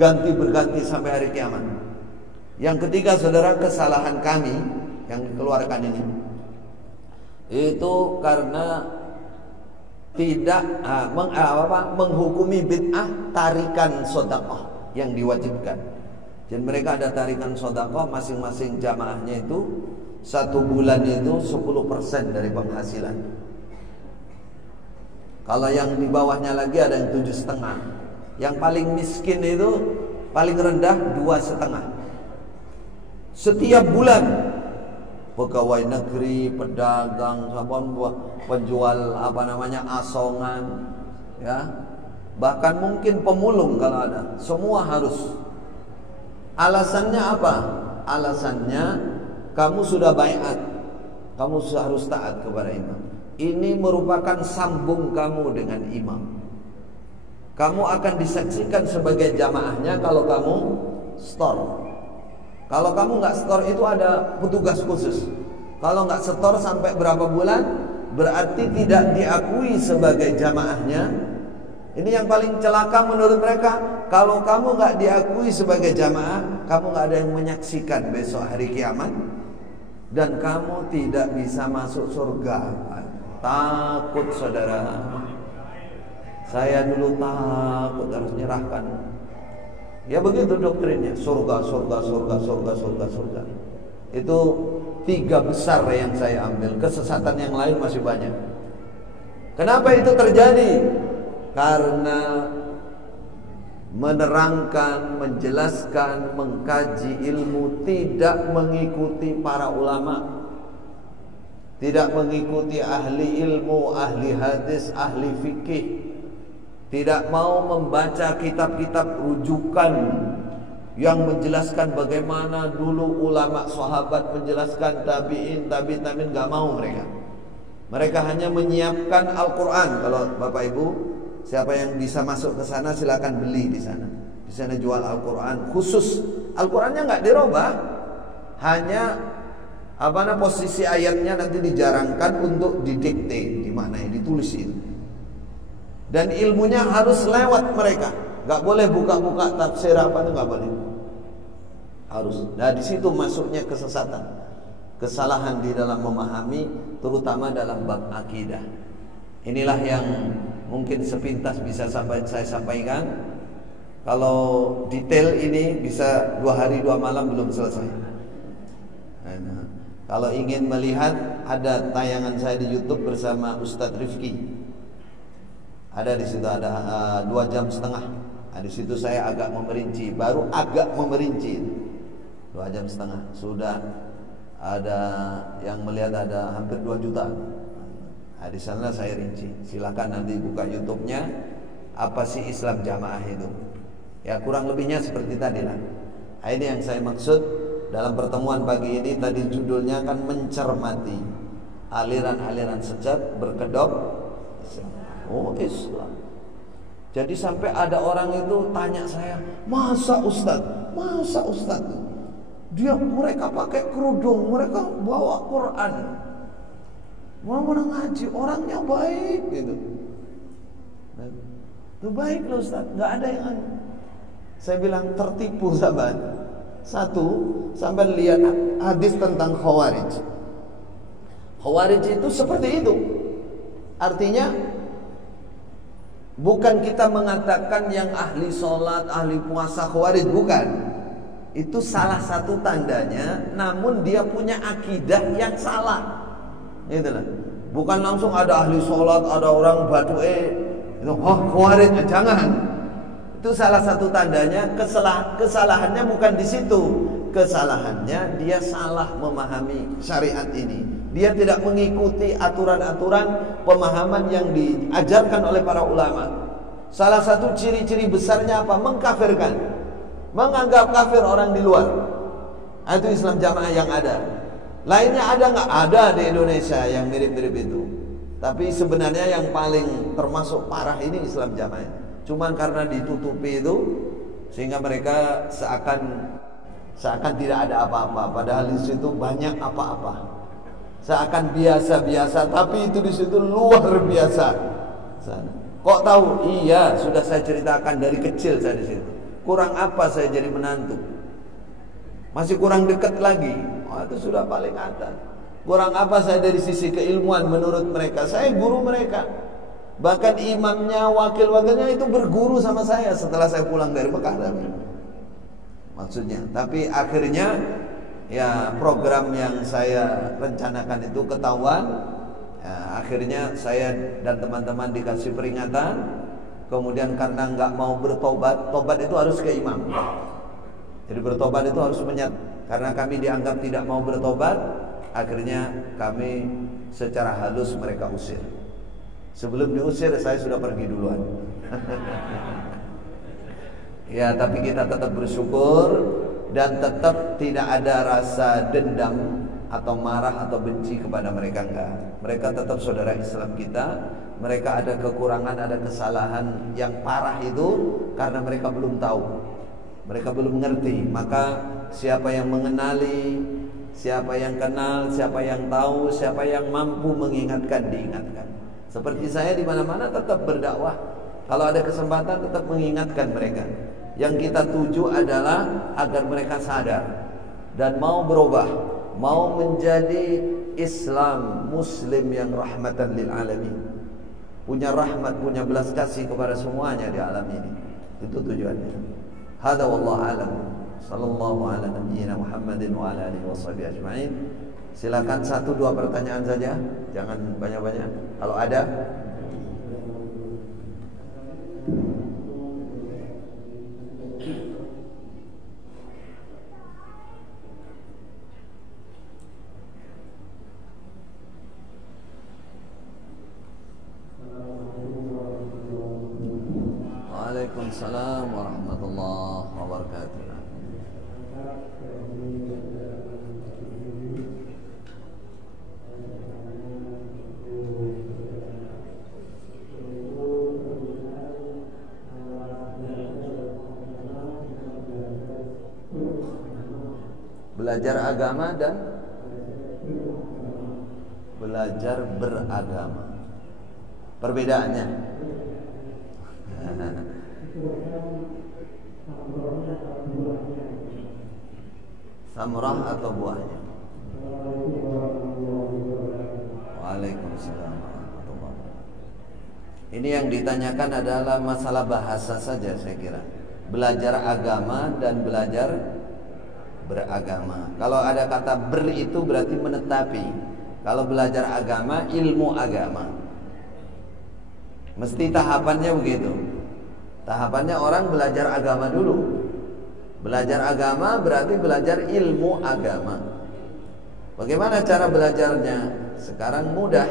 ganti berganti sampai hari kiamat. Yang ketiga, saudara, kesalahan kami yang dikeluarkan ini itu karena tidak menghukumi bid'ah tarikan sedekah yang diwajibkan. Jadi mereka ada tarikan sedekah, masing-masing jamaahnya itu satu bulan itu 10% dari penghasilan. Kalau yang di bawahnya lagi ada yang 7,5. Yang paling miskin itu paling rendah 2,5. Setiap bulan pegawai negeri, pedagang, penjual asongan, ya, bahkan mungkin pemulung kalau ada, semua harus. Alasannya apa? Alasannya kamu sudah baiat, kamu harus taat kepada imam. Ini merupakan sambung kamu dengan imam. Kamu akan disaksikan sebagai jamaahnya kalau kamu store. Kalau kamu nggak store itu ada petugas khusus. Kalau nggak store sampai berapa bulan, berarti tidak diakui sebagai jamaahnya. Ini yang paling celaka menurut mereka. Kalau kamu nggak diakui sebagai jamaah, kamu nggak ada yang menyaksikan besok hari kiamat, dan kamu tidak bisa masuk surga. Takut, saudara. Saya dulu takut harus nyerahkan. Ya begitu doktrinnya. Surga, surga, surga, surga, surga, surga. Itu 3 besar yang saya ambil. Kesesatan yang lain masih banyak. Kenapa itu terjadi? Karena menerangkan, menjelaskan, mengkaji ilmu tidak mengikuti para ulama, tidak mengikuti ahli ilmu, ahli hadis, ahli fikih, tidak mau membaca kitab-kitab rujukan yang menjelaskan bagaimana dulu ulama sahabat menjelaskan, tabi'in, tabi'in, gak mau mereka. Mereka hanya menyiapkan Al-Quran. Kalau Bapak Ibu, siapa yang bisa masuk ke sana silakan beli di sana. Di sana jual Al-Quran khusus. Al-Qurannya nggak dirubah, hanya posisi ayatnya nanti dijarangkan untuk didikte, dimaknai, ditulis itu. Dan ilmunya harus lewat mereka. Nggak boleh buka-buka tafsir itu nggak boleh. Harus. Nah di situ masuknya kesesatan, kesalahan di dalam memahami, terutama dalam bab akidah. Inilah yang mungkin sepintas bisa saya sampaikan. Kalau detail ini bisa 2 hari 2 malam belum selesai. Nah, kalau ingin melihat, ada tayangan saya di YouTube bersama Ustadz Rifki. Ada di situ, ada 2,5 jam. Nah, di situ saya agak memerinci, baru agak memerinci. 2,5 jam. Sudah ada yang melihat, ada hampir 2 juta. Nah, di sana saya rinci. Silakan nanti buka YouTube-nya. Apa sih Islam jamaah itu? Ya kurang lebihnya seperti tadi lah. Nah, ini yang saya maksud dalam pertemuan pagi ini. Tadi judulnya kan mencermati aliran-aliran sesat berkedok Islam. Oh Islam. Jadi sampai ada orang itu tanya saya, masa Ustaz mereka pakai kerudung, mereka bawa Quran, mau ngaji, orangnya baik gitu. Itu baik loh Ustaz, nggak ada yang aneh. Saya bilang tertipu sahabat. Satu, sampai lihat hadis tentang Khawarij. Khawarij itu seperti itu. Artinya Bukan kita mengatakan yang ahli sholat, ahli puasa khawarij, bukan. Itu salah satu tandanya, namun dia punya akidah yang salah. Itulah. Bukan langsung ada ahli sholat, ada orang Badu'e, itu khawarij, jangan. Itu salah satu tandanya. Kesalahannya bukan di situ. Kesalahannya dia salah memahami syariat ini. Dia tidak mengikuti aturan-aturan pemahaman yang diajarkan oleh para ulama. Salah satu ciri-ciri besarnya apa? Mengkafirkan, menganggap kafir orang di luar. Itu Islam Jamaah yang ada. Lainnya ada nggak? Ada di Indonesia yang mirip-mirip itu. Tapi sebenarnya yang paling termasuk parah ini Islam Jamaah. Cuma karena ditutupi itu, sehingga mereka seakan tidak ada apa-apa. Padahal di situ banyak apa-apa. Seakan biasa-biasa, tapi itu di situ luar biasa. Kok tahu? Iya, sudah saya ceritakan dari kecil saya di situ. Kurang apa saya jadi menantu? Masih kurang dekat lagi. Oh, itu sudah paling atas. Kurang apa saya dari sisi keilmuan menurut mereka? Saya guru mereka. Bahkan imamnya, wakil-wakilnya itu berguru sama saya setelah saya pulang dari Mekah. Maksudnya, tapi akhirnya ya program yang saya rencanakan itu ketahuan. Ya, akhirnya saya dan teman-teman dikasih peringatan. Kemudian karena nggak mau bertobat, tobat itu harus ke imam. Jadi bertobat itu harus karena kami dianggap tidak mau bertobat, akhirnya kami secara halus mereka usir. Sebelum diusir saya sudah pergi duluan. Ya, tapi kita tetap bersyukur dan tetap tidak ada rasa dendam atau marah atau benci kepada mereka, enggak. Mereka tetap saudara Islam kita. Mereka ada kekurangan, ada kesalahan yang parah itu karena mereka belum tahu. Mereka belum mengerti. Maka siapa yang mengenali, siapa yang kenal, siapa yang tahu, siapa yang mampu mengingatkan, diingatkan. Seperti saya di mana-mana tetap berdakwah. Kalau ada kesempatan tetap mengingatkan mereka. Yang kita tuju adalah agar mereka sadar dan mau berubah, mau menjadi Islam Muslim yang rahmatan lil alamin. Punya rahmat, punya belas kasih kepada semuanya di alam ini. Itu tujuannya. Hada wallahu alam. Sallallahu ala nabiyyina Muhammadin wa ala alihi washabihi ajma'in. Silakan 1-2 pertanyaan saja, jangan banyak-banyak. Kalau ada. Waalaikumsalam warahmatullahi wabarakatuh. Belajar agama dan belajar beragama. Perbedaannya samrah atau buahnya? Waalaikumsalam warahmatullahi wabarakatuh. Ini yang ditanyakan adalah masalah bahasa saja saya kira. Belajar agama dan belajar beragama. Kalau ada kata ber itu berarti menetapi. Kalau belajar agama, ilmu agama. Mesti tahapannya begitu. Tahapannya orang belajar agama dulu. Belajar agama berarti belajar ilmu agama. Bagaimana cara belajarnya? Sekarang mudah.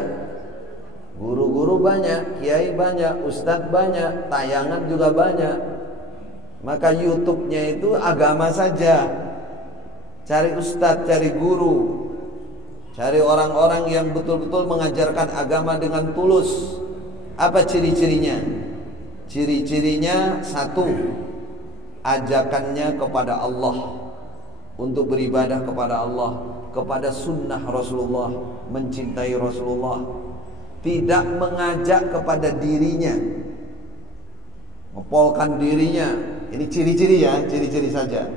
Guru-guru banyak, kiai banyak, ustadz banyak, tayangan juga banyak. Maka YouTube-nya itu agama saja. Cari ustadz, cari guru, cari orang-orang yang betul-betul mengajarkan agama dengan tulus. Apa ciri-cirinya? Ciri-cirinya 1, ajakannya kepada Allah, untuk beribadah kepada Allah, kepada sunnah Rasulullah, mencintai Rasulullah. Tidak mengajak kepada dirinya, ngepolkan dirinya. Ini ciri-ciri ya, ciri-ciri saja.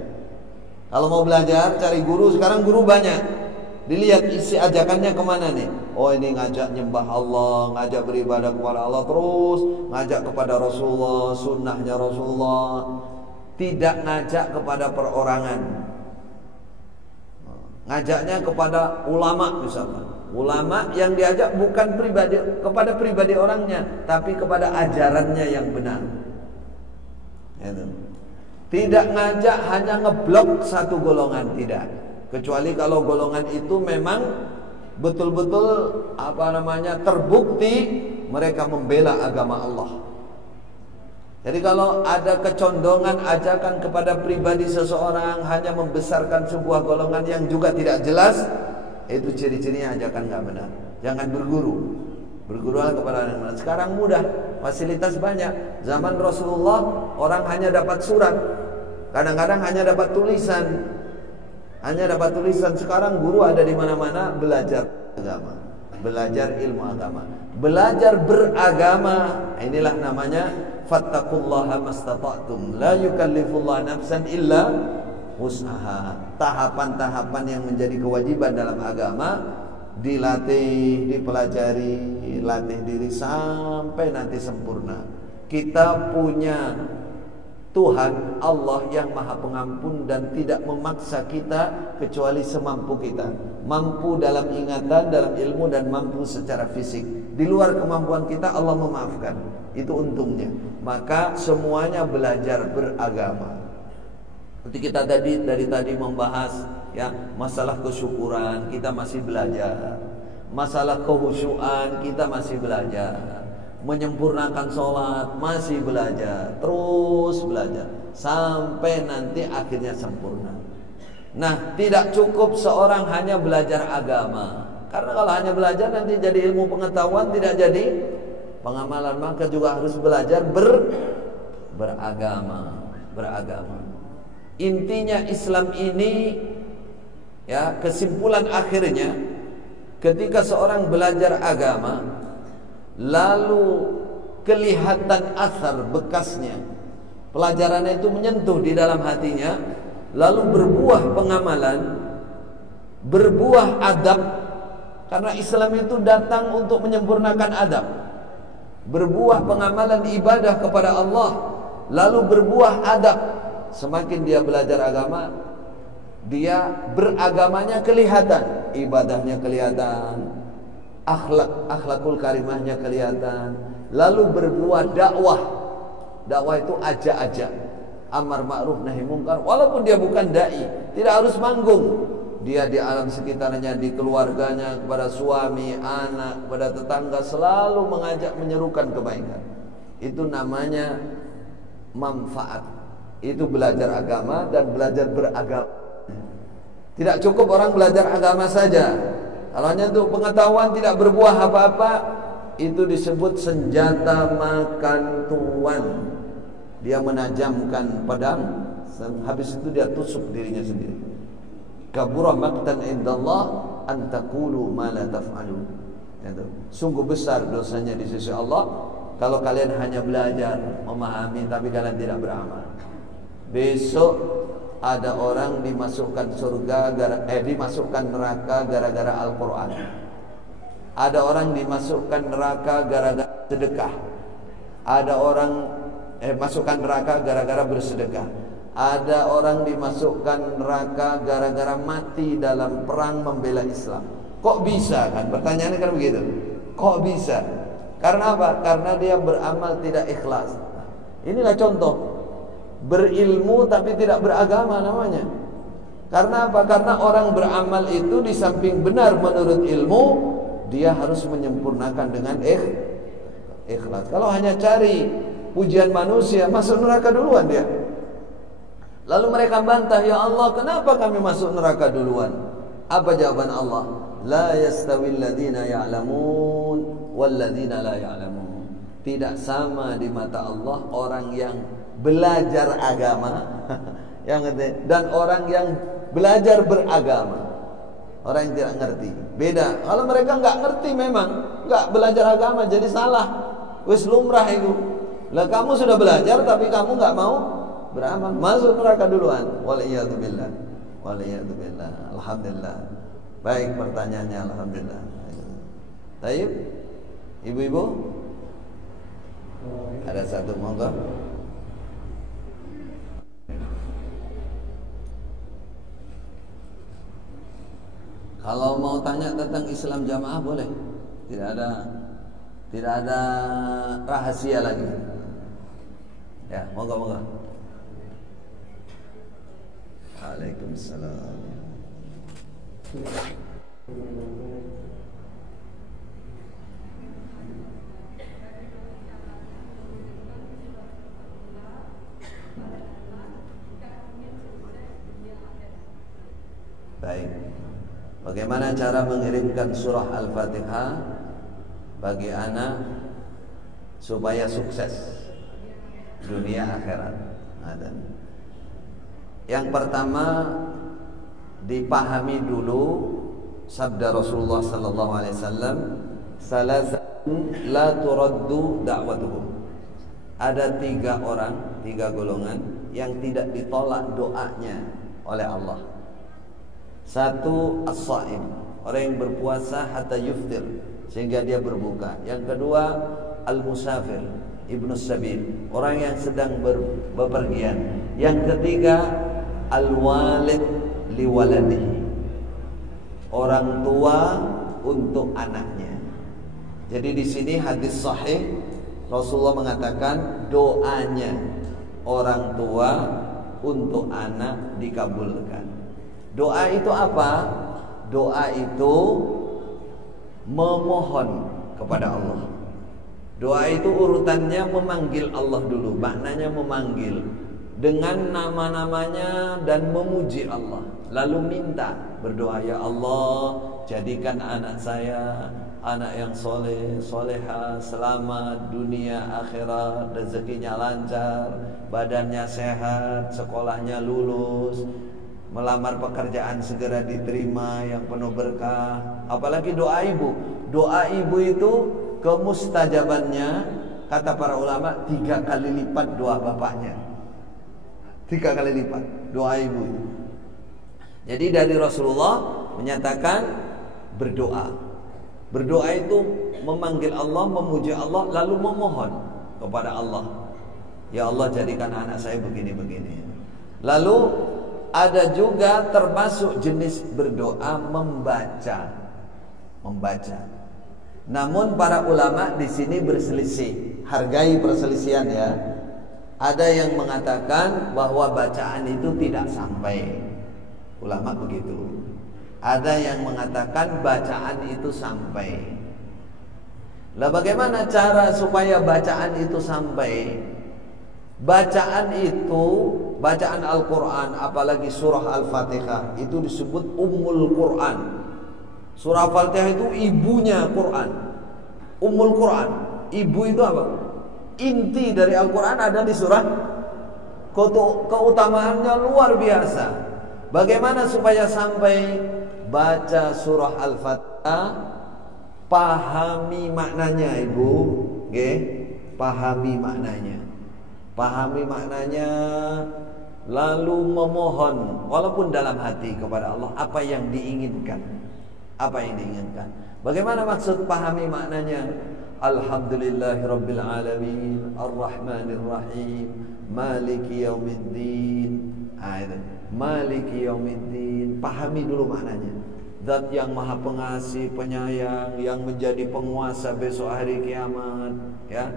Kalau mau belajar, cari guru. Sekarang guru banyak. dilihat isi ajakannya kemana nih. Oh, ini ngajak nyembah Allah, ngajak beribadah kepada Allah, terus ngajak kepada Rasulullah, sunnahnya Rasulullah. Tidak ngajak kepada perorangan, ngajaknya kepada ulama misalnya. Ulama yang diajak bukan pribadi, kepada pribadi orangnya, tapi kepada ajarannya yang benar. Tidak ngajak hanya ngeblok satu golongan, tidak. Kecuali kalau golongan itu memang betul-betul terbukti mereka membela agama Allah. Jadi kalau ada kecondongan ajakan kepada pribadi seseorang, hanya membesarkan sebuah golongan yang juga tidak jelas, itu ciri-cirinya ajakan nggak benar. Jangan berguru. Bergurulah kepada orang yang benar. Sekarang mudah, fasilitas banyak. Zaman Rasulullah orang hanya dapat surat, kadang-kadang hanya dapat tulisan. Sekarang guru ada di mana-mana, belajar agama, belajar ilmu agama, belajar beragama. Inilah namanya fattaqullaha mastata'tum, la yukallifullahu nafsan illa wus'aha. Tahapan-tahapan yang menjadi kewajiban dalam agama dilatih, dipelajari, latih diri sampai nanti sempurna. Kita punya Tuhan Allah yang Maha Pengampun dan tidak memaksa kita kecuali semampu kita. Mampu dalam ingatan, dalam ilmu, dan mampu secara fisik. Di luar kemampuan kita Allah memaafkan. Itu untungnya. Maka semuanya belajar beragama. Seperti kita dari tadi membahas ya, masalah kesyukuran kita masih belajar. Masalah kehusyuan kita masih belajar. Menyempurnakan sholat masih belajar, terus belajar sampai nanti akhirnya sempurna. Nah, tidak cukup seorang hanya belajar agama, karena kalau hanya belajar nanti jadi ilmu pengetahuan, tidak jadi pengamalan. Maka juga harus belajar beragama. Intinya Islam ini ya, kesimpulan akhirnya ketika seorang belajar agama lalu kelihatan asar bekasnya, pelajarannya itu menyentuh di dalam hatinya, lalu berbuah pengamalan, berbuah adab. Karena Islam itu datang untuk menyempurnakan adab. Berbuah pengamalan ibadah kepada Allah, lalu berbuah adab. Semakin dia belajar agama, dia beragamanya kelihatan, ibadahnya kelihatan, akhlakul karimahnya kelihatan, lalu berbuah dakwah. Dakwah itu ajak-ajak, amar ma'ruf nahi mungkar. Walaupun dia bukan dai, tidak harus manggung. Dia di alam sekitarnya, di keluarganya, kepada suami, anak, kepada tetangga, selalu mengajak, menyerukan kebaikan. Itu namanya manfaat. Itu belajar agama dan belajar beragama. Tidak cukup orang belajar agama saja. Kalau hanya untuk pengetahuan tidak berbuah apa-apa, itu disebut senjata makan tuan. Dia menajamkan pedang, habis itu dia tusuk dirinya sendiri. Kabura maqtan indallah an taqulu ma la taf'alun. Sungguh besar dosanya di sisi Allah kalau kalian hanya belajar, memahami, tapi kalian tidak beramal. Besok ada orang dimasukkan surga dimasukkan neraka gara-gara Al-Quran. Ada orang dimasukkan neraka gara-gara sedekah. Ada orang masukkan neraka gara-gara bersedekah. Ada orang dimasukkan neraka gara-gara mati dalam perang membela Islam. Kok bisa kan? Pertanyaannya kan begitu. Kok bisa? Karena apa? Karena dia beramal tidak ikhlas. Inilah contoh berilmu tapi tidak beragama namanya. Karena apa? Karena orang beramal itu di samping benar menurut ilmu, dia harus menyempurnakan dengan ikhlas. Kalau hanya cari pujian manusia, masuk neraka duluan dia. Lalu mereka bantah, ya Allah, kenapa kami masuk neraka duluan? Apa jawaban Allah? La yastawil ladzina ya'lamun wal ladzina la ya'lamun. Tidak sama di mata Allah orang yang belajar agama dan orang yang belajar beragama. Orang yang tidak ngerti, beda. Kalau mereka nggak ngerti, memang nggak belajar agama, jadi salah. Wis lumrah itu. Lah kamu sudah belajar tapi kamu nggak mau beramal, masuk neraka duluan. Waliyadzubillah. Alhamdulillah. Baik pertanyaannya, alhamdulillah. Taib, ibu-ibu, ada satu monggo. Kalau mau tanya tentang Islam jamaah boleh, tidak ada rahasia lagi. Ya, monggo. Waalaikumsalam. Baik. Bagaimana cara mengirimkan surah Al-Fatihah bagi anak supaya sukses dunia akhirat? Yang pertama, dipahami dulu sabda Rasulullah sallallahu alaihi wasallam, "Salasatun la turaddu da'watuhum." Ada 3 orang, 3 golongan yang tidak ditolak doanya oleh Allah. Satu, as-shaim, orang yang berpuasa hatta yuftir, sehingga dia berbuka. Yang kedua, al-musafir, ibnu sabil, orang yang sedang bepergian. Yang ketiga, al-walid liwaladihi, orang tua untuk anaknya. Jadi di sini hadis sahih Rasulullah mengatakan doanya orang tua untuk anak dikabulkan. Doa itu apa? Doa itu memohon kepada Allah. Doa itu urutannya memanggil Allah dulu, maknanya memanggil dengan nama-namanya dan memuji Allah. Lalu minta, berdoa, ya Allah, jadikan anak saya anak yang soleh, soleha, selamat dunia akhirat, rezekinya lancar, badannya sehat, sekolahnya lulus, melamar pekerjaan segera diterima yang penuh berkah. Apalagi doa ibu. Doa ibu itu kemustajabannya, kata para ulama, 3 kali lipat doa bapaknya. 3 kali lipat doa ibu. Jadi dari Rasulullah menyatakan berdoa. Berdoa itu memanggil Allah, memuji Allah, lalu memohon kepada Allah. Ya Allah, jadikan anak saya begini-begini. Lalu ada juga termasuk jenis berdoa membaca. Namun para ulama di sini berselisih. Hargai perselisihan ya. Ada yang mengatakan bahwa bacaan itu tidak sampai. Ulama begitu. Ada yang mengatakan bacaan itu sampai. Lah bagaimana cara supaya bacaan itu sampai? Bacaan itu, bacaan Al-Quran, apalagi surah Al-Fatihah, itu disebut Ummul Quran. Surah Al-Fatihah itu ibunya Quran. Ummul Quran. Ibu itu apa? Inti dari Al-Quran ada di surah. Keutamaannya luar biasa. Bagaimana supaya sampai? Baca surah Al-Fatihah, pahami maknanya ibu, pahami maknanya. Pahami maknanya, lalu memohon walaupun dalam hati kepada Allah apa yang diinginkan. Apa yang diinginkan. Bagaimana maksud pahami maknanya? Alhamdulillahirabbil alamin, arrahmanir rahim, maliki yaumiddin. Maliki yaumiddin. Pahami dulu maknanya. Zat yang maha pengasih, penyayang, yang menjadi penguasa besok hari kiamat, ya.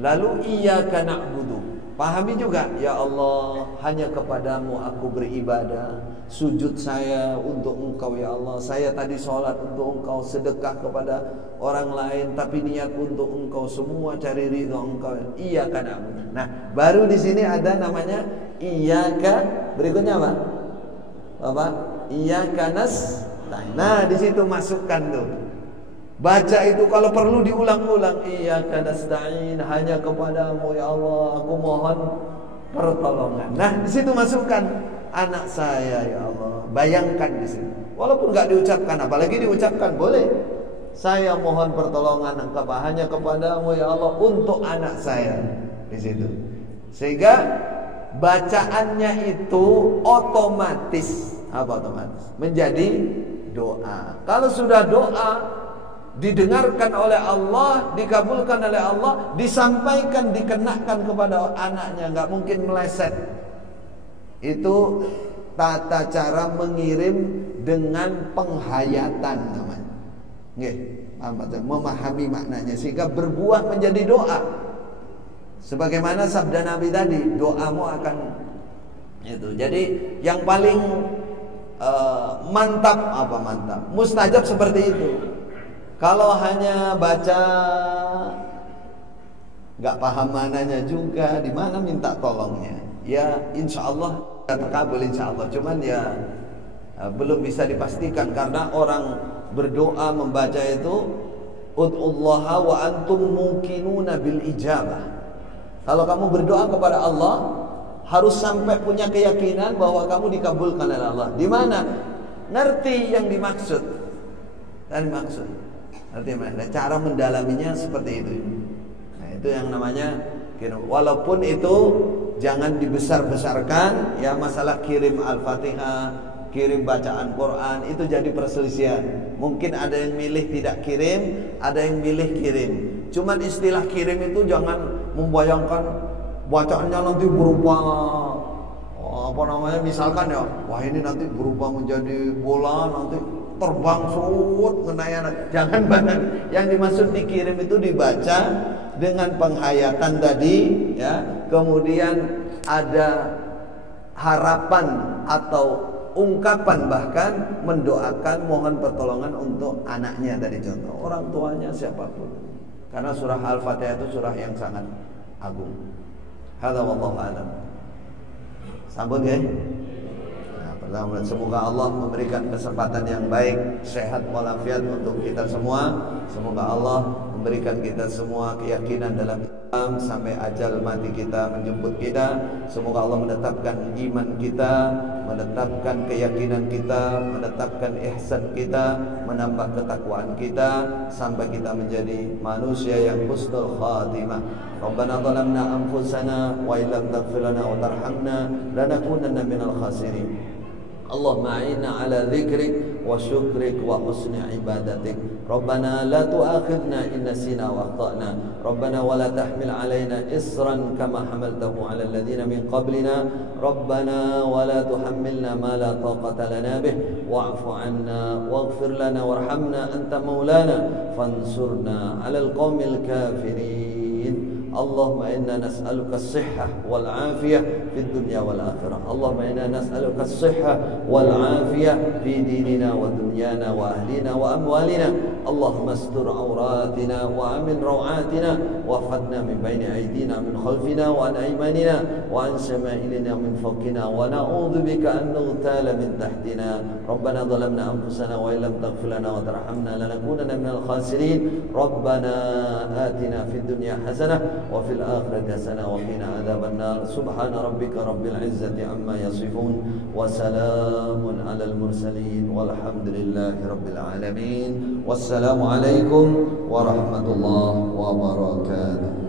Lalu iyyaka na'budu. Pahami juga, ya Allah, hanya kepadamu aku beribadah. Sujud saya untuk engkau ya Allah. Saya tadi sholat untuk engkau, sedekah kepada orang lain, tapi niat untuk engkau, semua cari ridho engkau. Iyyaka na'budu. Nah, baru di sini ada namanya iyyaka, berikutnya apa? Bapak, iyyaka nasta'in. Nah, di situ masukkan tuh. Baca itu kalau perlu diulang-ulang. Iyyaka nasta'in, hanya kepadamu ya Allah aku mohon pertolongan. Nah, di situ masukkan anak saya ya Allah. Bayangkan di sini. Walaupun enggak diucapkan, apalagi diucapkan boleh. Saya mohon pertolongan hanya kepadamu ya Allah untuk anak saya di situ. Sehingga bacaannya itu otomatis apa otomatis? Menjadi doa. Kalau sudah doa didengarkan oleh Allah, dikabulkan oleh Allah, disampaikan, dikenakan kepada anaknya, nggak mungkin meleset. Itu tata cara mengirim dengan penghayatan namanya. Nggih, memahami maknanya sehingga berbuah menjadi doa. Sebagaimana sabda Nabi tadi, doamu akan itu. Jadi yang paling mantap apa mantap? Mustajab seperti itu. Kalau hanya baca nggak paham mananya juga, di mana minta tolongnya? Ya insya Allah terkabul insya Allah. Cuman ya belum bisa dipastikan karena orang berdoa membaca itu ud'ullaha wa antum muqinuna bil ijabah. Kalau kamu berdoa kepada Allah harus sampai punya keyakinan bahwa kamu dikabulkan oleh Allah. Di mana? Ngerti yang dimaksud. Dan maksud. Ngerti mana? Cara mendalaminya seperti itu. Nah, itu yang namanya walaupun itu jangan dibesar-besarkan ya, masalah kirim Al-Fatihah, kirim bacaan Quran itu jadi perselisihan. Mungkin ada yang milih tidak kirim, ada yang milih kirim. Cuman istilah kirim itu jangan membayangkan bacaannya nanti berupa apa namanya, misalkan ya, wah ini nanti berubah menjadi bola, nanti terbang surut mengenai anak. Jangan banget. Yang dimaksud dikirim itu dibaca dengan penghayatan tadi ya, kemudian ada harapan atau ungkapan, bahkan mendoakan mohon pertolongan untuk anaknya tadi, contoh orang tuanya siapapun. Karena surah Al-Fatihah itu surah yang sangat agung. Hadza wallahu a'lam. Sambut ya. Nah, pertama semoga Allah memberikan kesempatan yang baik, sehat walafiat untuk kita semua. Semoga Allah memberikan kita semua keyakinan dalam Islam sampai ajal mati kita menjemput kita. Semoga Allah menetapkan iman kita, menetapkan keyakinan kita, menetapkan ihsan kita, menambah ketakwaan kita sampai kita menjadi manusia yang husnul khatimah. Rabbana zalamna anfusana wa illam taghfir lana wa tarhamna lanakunanna minal khasirin. Allahumma a'inna ala dzikrik wa syukrik wa husni ibadatik. Rabbana la tu'akhidna in nasina wa akhtana. Rabbana wa la tahmil alaina isran kama hamaltahu ala alladhina min qablina. Rabbana wa la tuhammilna ma la taqata lana bih wa'fu 'anna waghfir lana warhamna anta maulana fansurna 'alal qaumil kafirin. Allahumma inna nas'aluka as-sihhah wal 'afiyah fid dunya wal akhirah. Allahumma inna nas'aluka as-sihhah wal 'afiyah fi dinina wa dunyana wa ahlina wa amwalina. Allahumma astur 'auratina wa amin rawatina wa fadna min baini aydina min khalfina wa an aymanina wa an shama'ilina min fawqina wa na'udzu bika an nughtala min tahtina. Rabbana zalamna anfusana wa illam taghfir lana wa tarhamna lanakunanna minal khasirin. Rabbana atina fid dunya hasanah wa fil akhirati hasanah wa qina adzaban nar. Subhana rabbika rabbil izzati amma yasifun wa salamun alal mursalin walhamdulillahi rabbil alamin. Wassalamu alaikum warahmatullahi wabarakatuh.